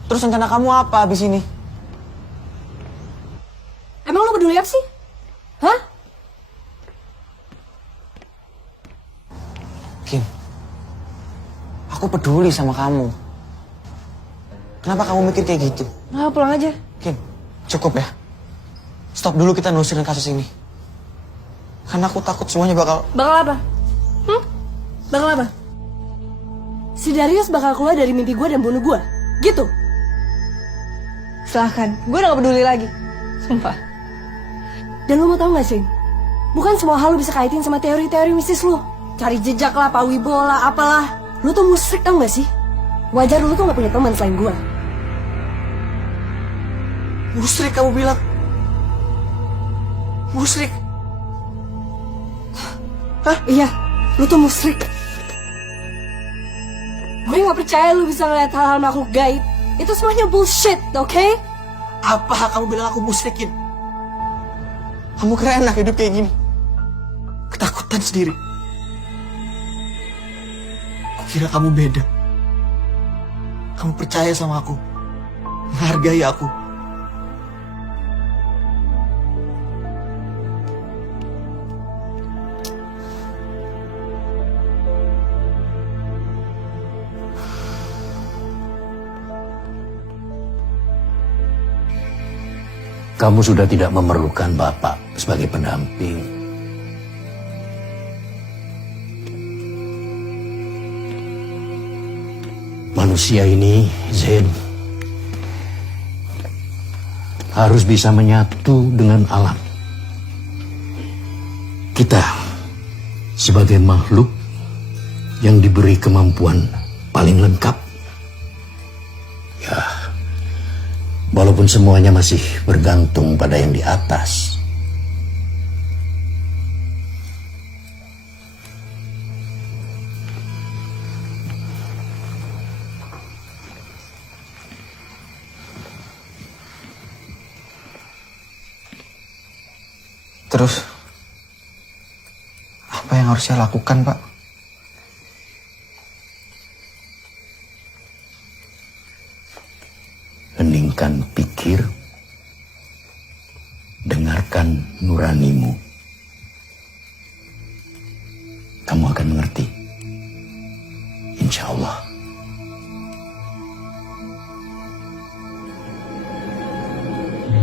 Terus rencana kamu apa abis ini? Emang lo peduli apa sih? Hah? Kim, aku peduli sama kamu. Kenapa kamu mikir kayak gitu? Nah, pulang aja. Kim, cukup ya. Stop dulu kita nelusurin kasus ini. Karena aku takut semuanya bakal... Bakal apa? Bakal apa? Si Darius bakal keluar dari mimpi gue dan bunuh gue. Gitu? Silahkan, gue udah gak peduli lagi. Sumpah. Dan lo mau tau gak sih? Bukan semua hal lo bisa kaitin sama teori-teori mistis lo. Cari jejak lah, Pak Wibowo lah, apalah. Lo tuh musyrik tau gak sih? Wajar lo tuh gak punya teman selain gue. Musyrik kamu bilang? Musyrik? Hah? Iya, lu tuh musyrik. Gue gak percaya lu bisa ngeliat hal-hal makhluk gaib. Itu semuanya bullshit, oke? Apa hak kamu bilang aku musyrikin? Kamu kira enak hidup kayak gini? Ketakutan sendiri. Kira kamu beda. Kamu percaya sama aku. Menghargai aku. Kamu sudah tidak memerlukan Bapak sebagai pendamping. Manusia ini, Zain, harus bisa menyatu dengan alam. Kita sebagai makhluk yang diberi kemampuan paling lengkap. Ya, walaupun semuanya masih bergantung pada yang di atas. Terus, apa yang harus saya lakukan, Pak? Heningkan pikir, dengarkan nuranimu. Kamu akan mengerti. Insya Allah.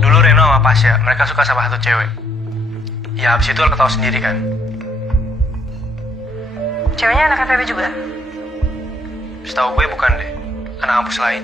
Dulu Reno sama Pasha, mereka suka sama satu cewek. Ya habis itu lo ketawa sendiri kan. Ceweknya anak FEB juga? Setahu gue bukan deh, anak kampus lain.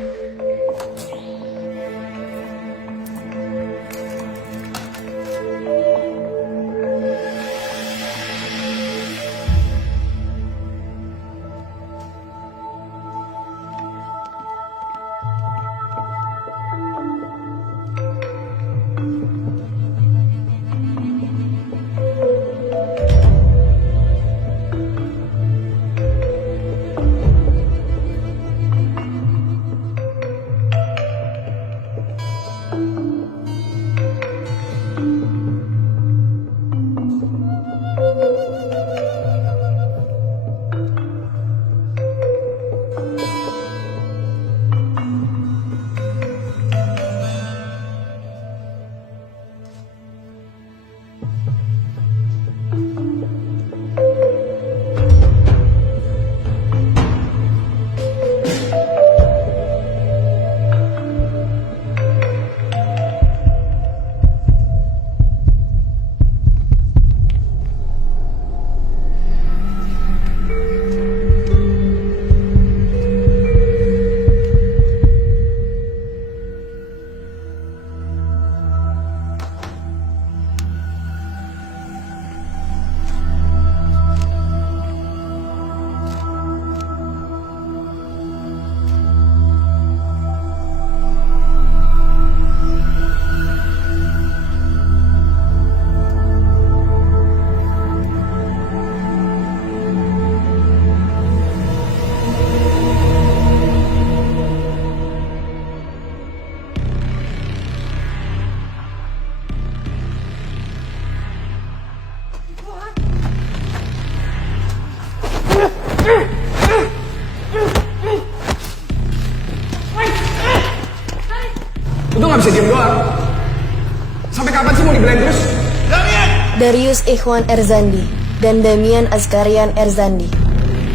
Darius Ikhwan Erzandi dan Damian Azkarian Erzandi.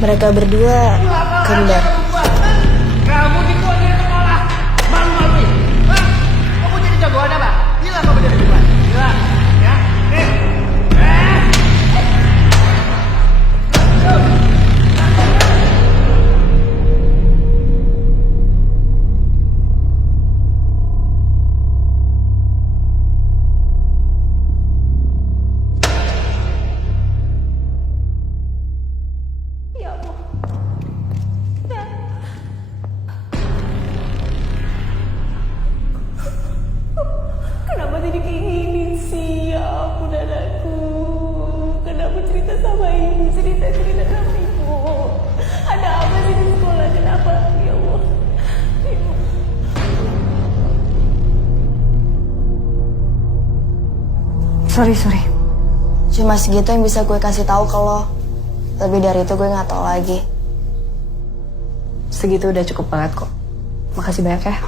Mereka berdua kembar. Kamu dibuat dari sekolah, malu-maluin. Hah? Kamu jadi jagoan apa? Gila kamu jadi jagoan. Gila, ya? Kenapa jadi kayak gini sih? Ya ampun anakku. Kenapa cerita sama ibu? Cerita sama ibu. Ada apa sih di sekolah? Kenapa? Ya Allah. Sorry. Cuma segitu yang bisa gue kasih tahu ke lo. Lebih dari itu gue nggak tahu lagi. Segitu udah cukup banget kok. Makasih banyak ya.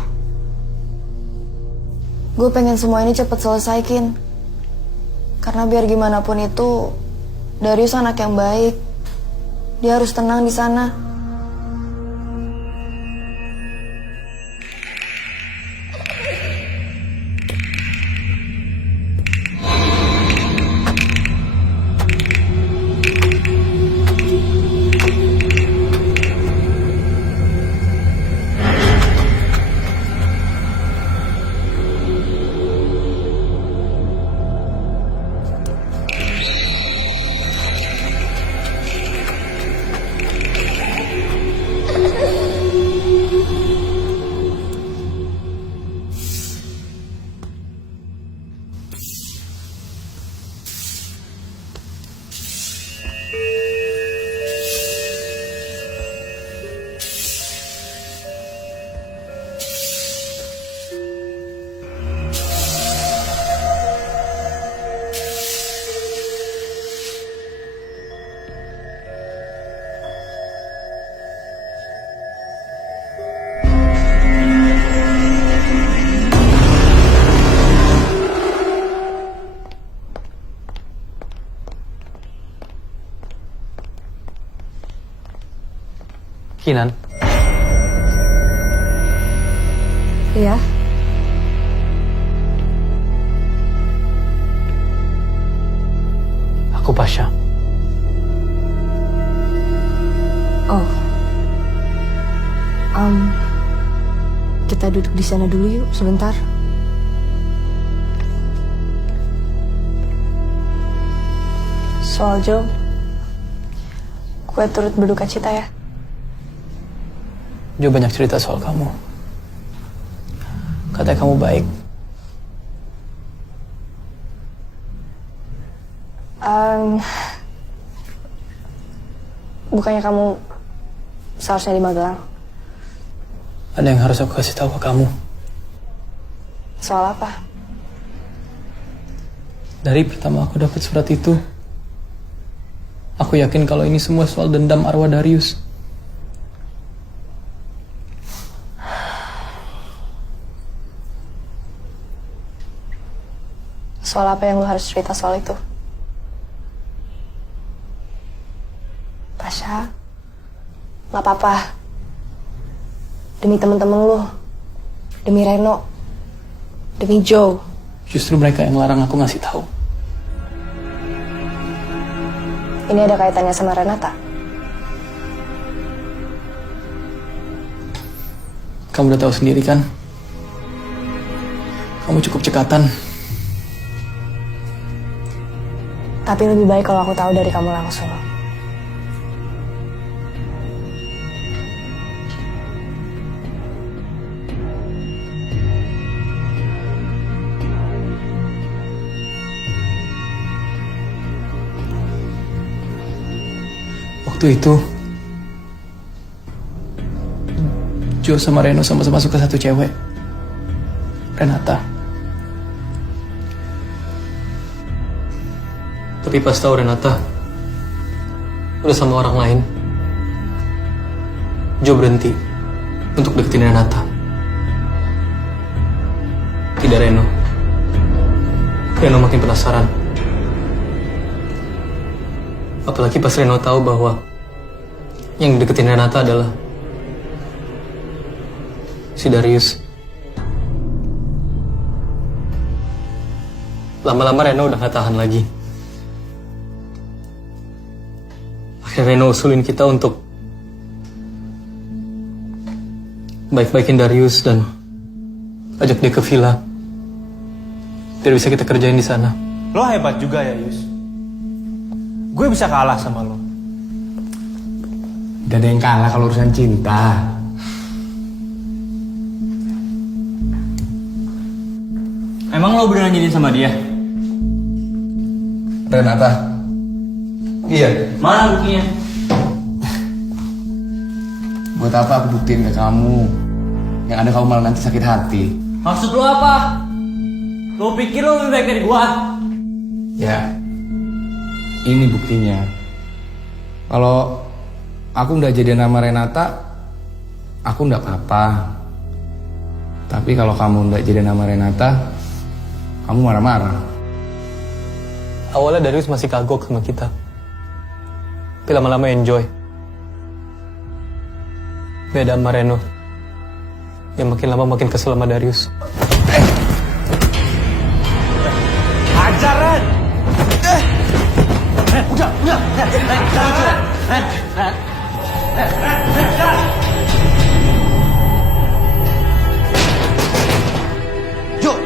Gue pengen semua ini cepet selesai, Kin. Karena biar gimana pun itu, Darius anak yang baik. Dia harus tenang di sana. Kinan, Iya. aku Pasha. Oh. Kita duduk di sana dulu yuk sebentar. Soal Joe, gue turut berduka cita ya. Jo banyak cerita soal kamu. Katanya kamu baik. Bukannya kamu seharusnya di Magelang? Ada yang harus aku kasih tahu ke kamu. Soal apa? Dari pertama aku dapat surat itu, aku yakin kalau ini semua soal dendam arwah Darius. Soal apa yang lo harus cerita soal itu? Pasha, gak apa-apa. Demi temen-temen lo, demi Reno, demi Joe. Justru mereka yang larang aku ngasih tahu. Ini ada kaitannya sama Renata. Kamu udah tahu sendiri kan? Kamu cukup cekatan. Tapi lebih baik kalau aku tahu dari kamu langsung. Waktu itu, Joe sama Reno sama-sama suka satu cewek, Renata. Tapi pas tahu Renata udah sama orang lain, Joe berhenti untuk deketin Renata. Tidak Reno. Reno makin penasaran Apalagi pas Reno tahu bahwa yang deketin Renata adalah si Darius. Lama-lama Reno udah gak tahan lagi. Akhirnya Reno usulin kita untuk baik-baikin Darius dan ajak dia ke villa. Biar bisa kita kerjain di sana. Lo hebat juga ya, Yus. Gue bisa kalah sama lo. Gak ada yang kalah kalau urusan cinta. Emang lo beneran jadian sama dia? Renata? Iya. Mana buktinya? Buat apa aku buktiin ke kamu? Yang ada kamu malah nanti sakit hati. Maksud lo apa? Lo pikir lo lebih baik dari gua? Ya, ini buktinya. Kalau aku nggak jadian sama Renata, aku nggak apa-apa. Tapi kalau kamu nggak jadian sama Renata, kamu marah-marah. Awalnya Darius masih kagok sama kita. Tapi lama-lama enjoy. Beda sama Reno. Yang makin lama makin kesel sama Darius. Ajaran! Udah. Yuk.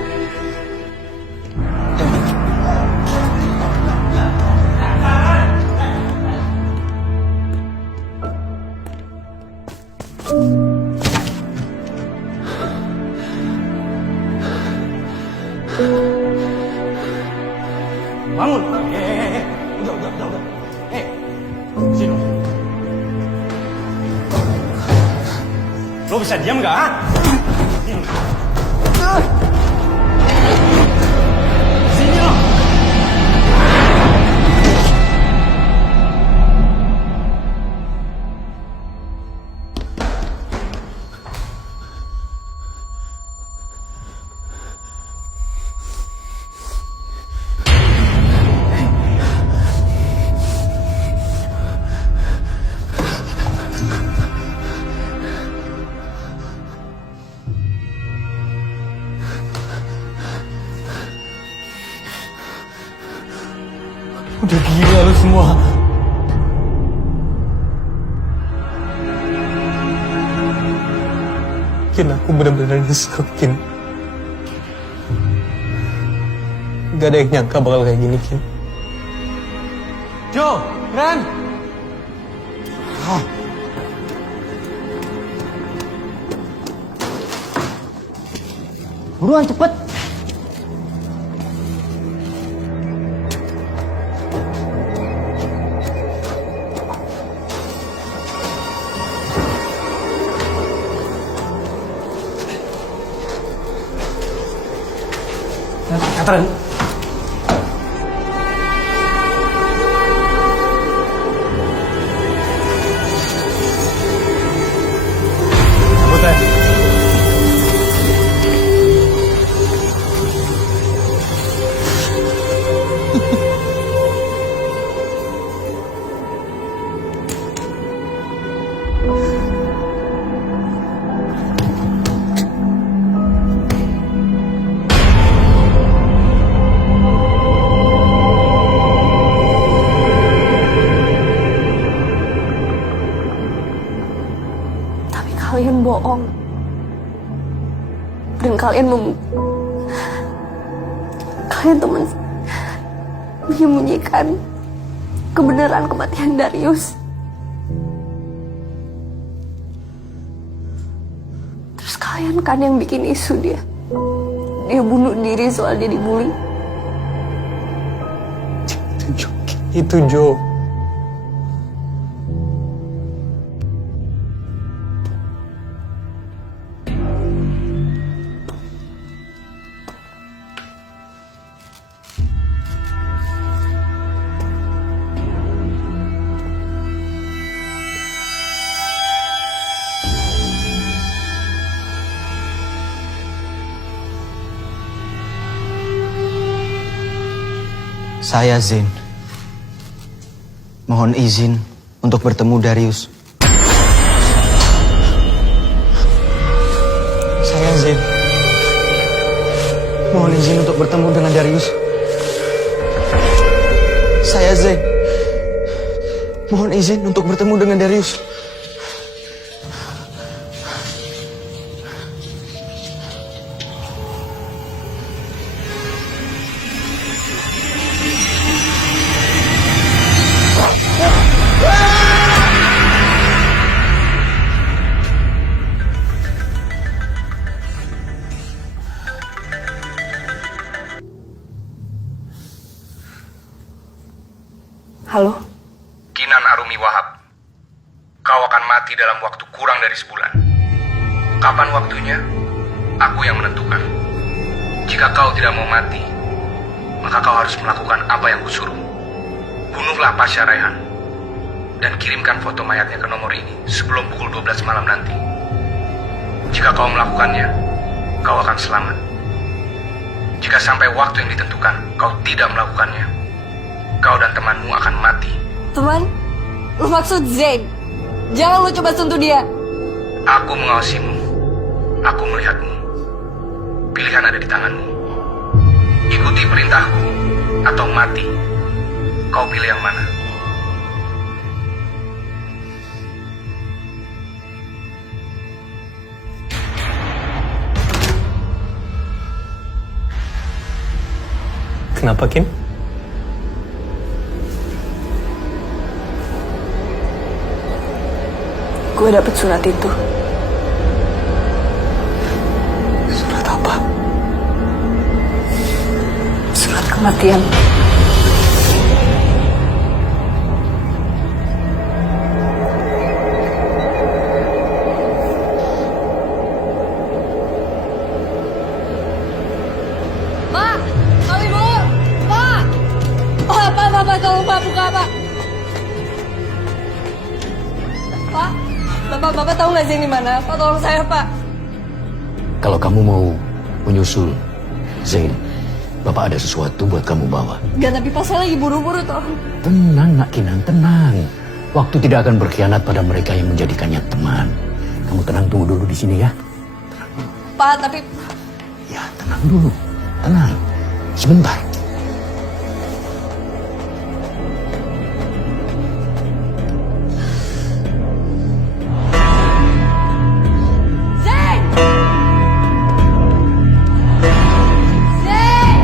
Bangun! Udah. Sini. Lo bisa diam nggak? Ah? Sini lo! Udah gila lu semua. Kin, aku bener-bener nyesel, Kin. Gak ada yang nyangka bakal kayak gini, Kin. Jo, Ren! Buruan cepet. Catherine. Cabut ya. Kalian bohong. Dan kalian teman menyembunyikan kebenaran kematian Darius. Terus kalian kan yang bikin isu dia bunuh diri soal dia dibully. Itu Jo. Saya Zain. Mohon izin untuk bertemu Darius. Saya Zain. Mohon izin untuk bertemu dengan Darius. Saya Zain. Mohon izin untuk bertemu dengan Darius. Halo? Kinan Arumi Wahab, kau akan mati dalam waktu kurang dari sebulan. Kapan waktunya? Aku yang menentukan. Jika kau tidak mau mati, maka kau harus melakukan apa yang kusuruh. Bunuhlah Pasha Raihan dan kirimkan foto mayatnya ke nomor ini sebelum pukul 12 malam nanti. Jika kau melakukannya, kau akan selamat. Jika sampai waktu yang ditentukan kau tidak melakukannya, kau dan temanmu akan mati. Teman? Lu maksud Zain? Jangan lu coba sentuh dia. Aku mengawasimu. Aku melihatmu. Pilihan ada di tanganmu. Ikuti perintahku atau mati. Kau pilih yang mana? Kenapa, Kin? Gue dapet surat itu. Surat apa? Surat kematian. Pak! Pak Ibu! Pak! Oh, Pak, tolong Pak, buka Pak. Pak, Bapak tahu nggak Zain di mana? Pak, tolong saya Pak. Kalau kamu mau menyusul Zain, Bapak ada sesuatu buat kamu bawa. Gak, tapi Pak, saya lagi buru-buru tolong. Tenang, Nak Kinan, tenang. Waktu tidak akan berkhianat pada mereka yang menjadikannya teman. Kamu tenang, tunggu dulu di sini ya. Pak, tapi... Ya, tenang dulu. Tenang. Sebentar. Zain! Zain!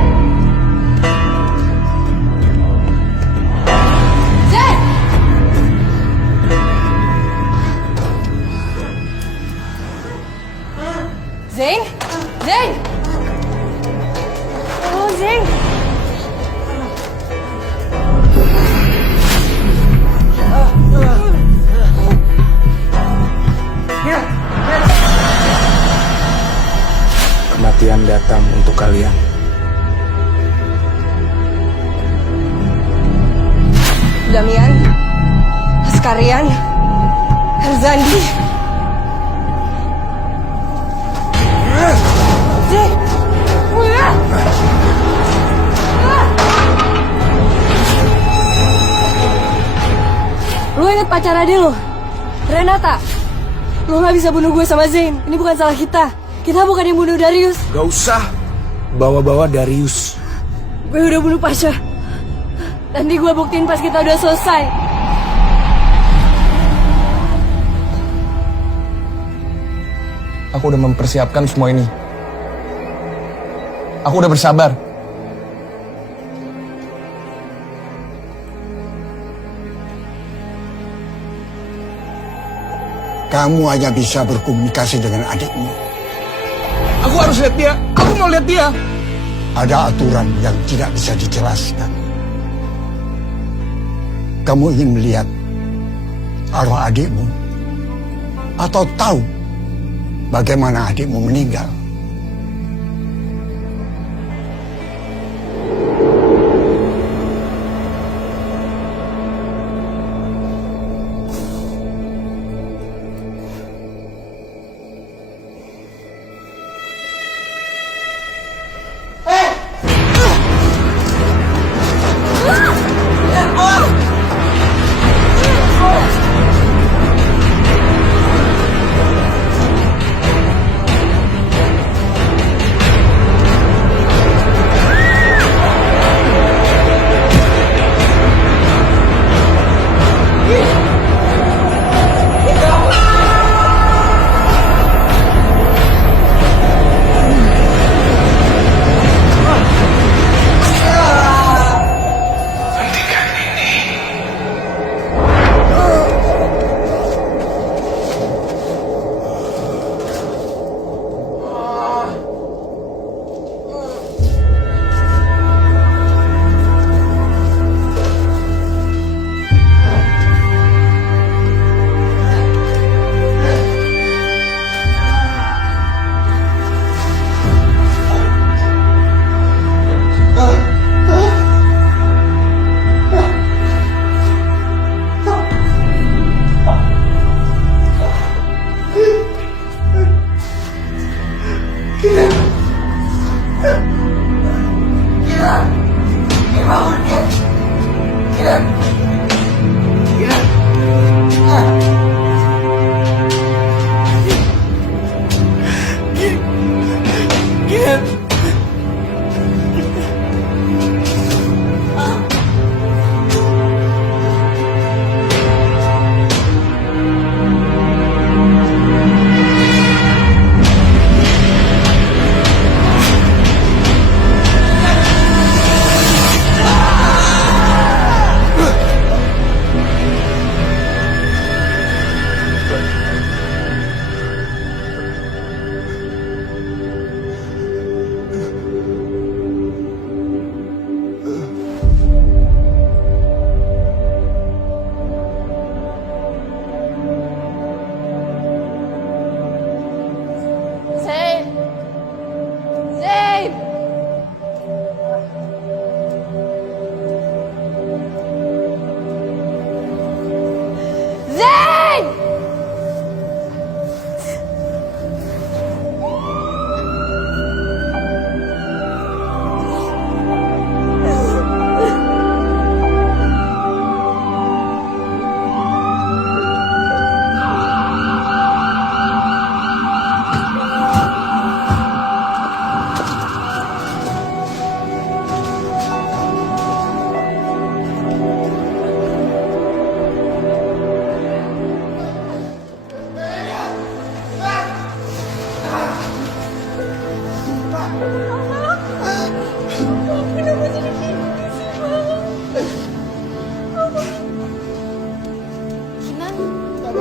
Zain! Zain? Zain! Oh, Zain! Kematian datang untuk kalian. Damian, Askarian, Herzandi. Zain! Lu inget pacar adik lu? Renata. Lu gak bisa bunuh gue sama Zain. Ini bukan salah kita. Kita bukan yang bunuh Darius. Gak usah bawa-bawa Darius. Gue udah bunuh Pasha. Nanti gue buktiin pas kita udah selesai. Aku udah mempersiapkan semua ini. Aku udah bersabar. Kamu hanya bisa berkomunikasi dengan adikmu. Aku harus lihat dia. Aku mau lihat dia. Ada aturan yang tidak bisa dijelaskan. Kamu ingin melihat arwah adikmu? Atau tahu bagaimana adikmu meninggal?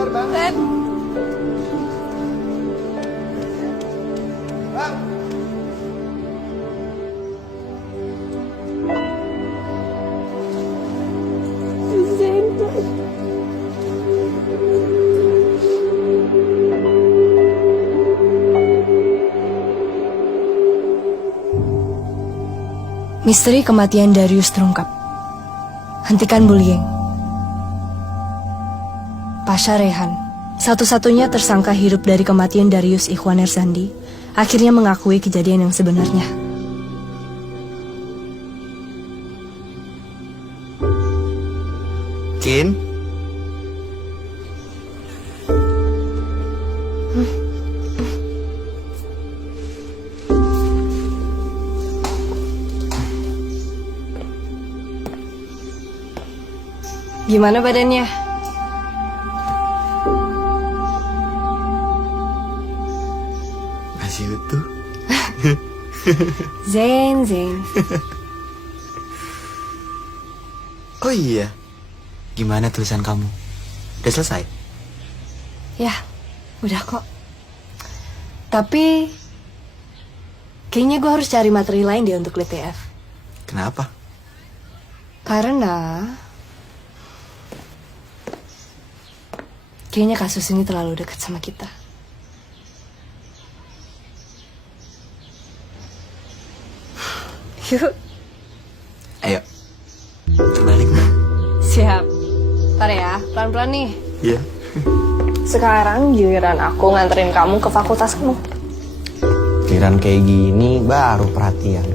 Ren. Misteri kematian Darius terungkap. Hentikan bullying. Pasha Rehan, satu-satunya tersangka hidup dari kematian Darius Ikhwan Erzandi, akhirnya mengakui kejadian yang sebenarnya. Kin? Gimana badannya? Masih utuh. Zain. Oh iya. Gimana tulisan kamu? Udah selesai? Ya, udah kok. Tapi kayaknya gue harus cari materi lain deh untuk LTF. Kenapa? Karena kayaknya kasus ini terlalu dekat sama kita. Yuk. Ayo. Balik, Mbak. Siap. Ntar ya, pelan-pelan nih. Iya. Sekarang giliran aku nganterin kamu ke fakultas kamu. Giliran kayak gini baru perhatian.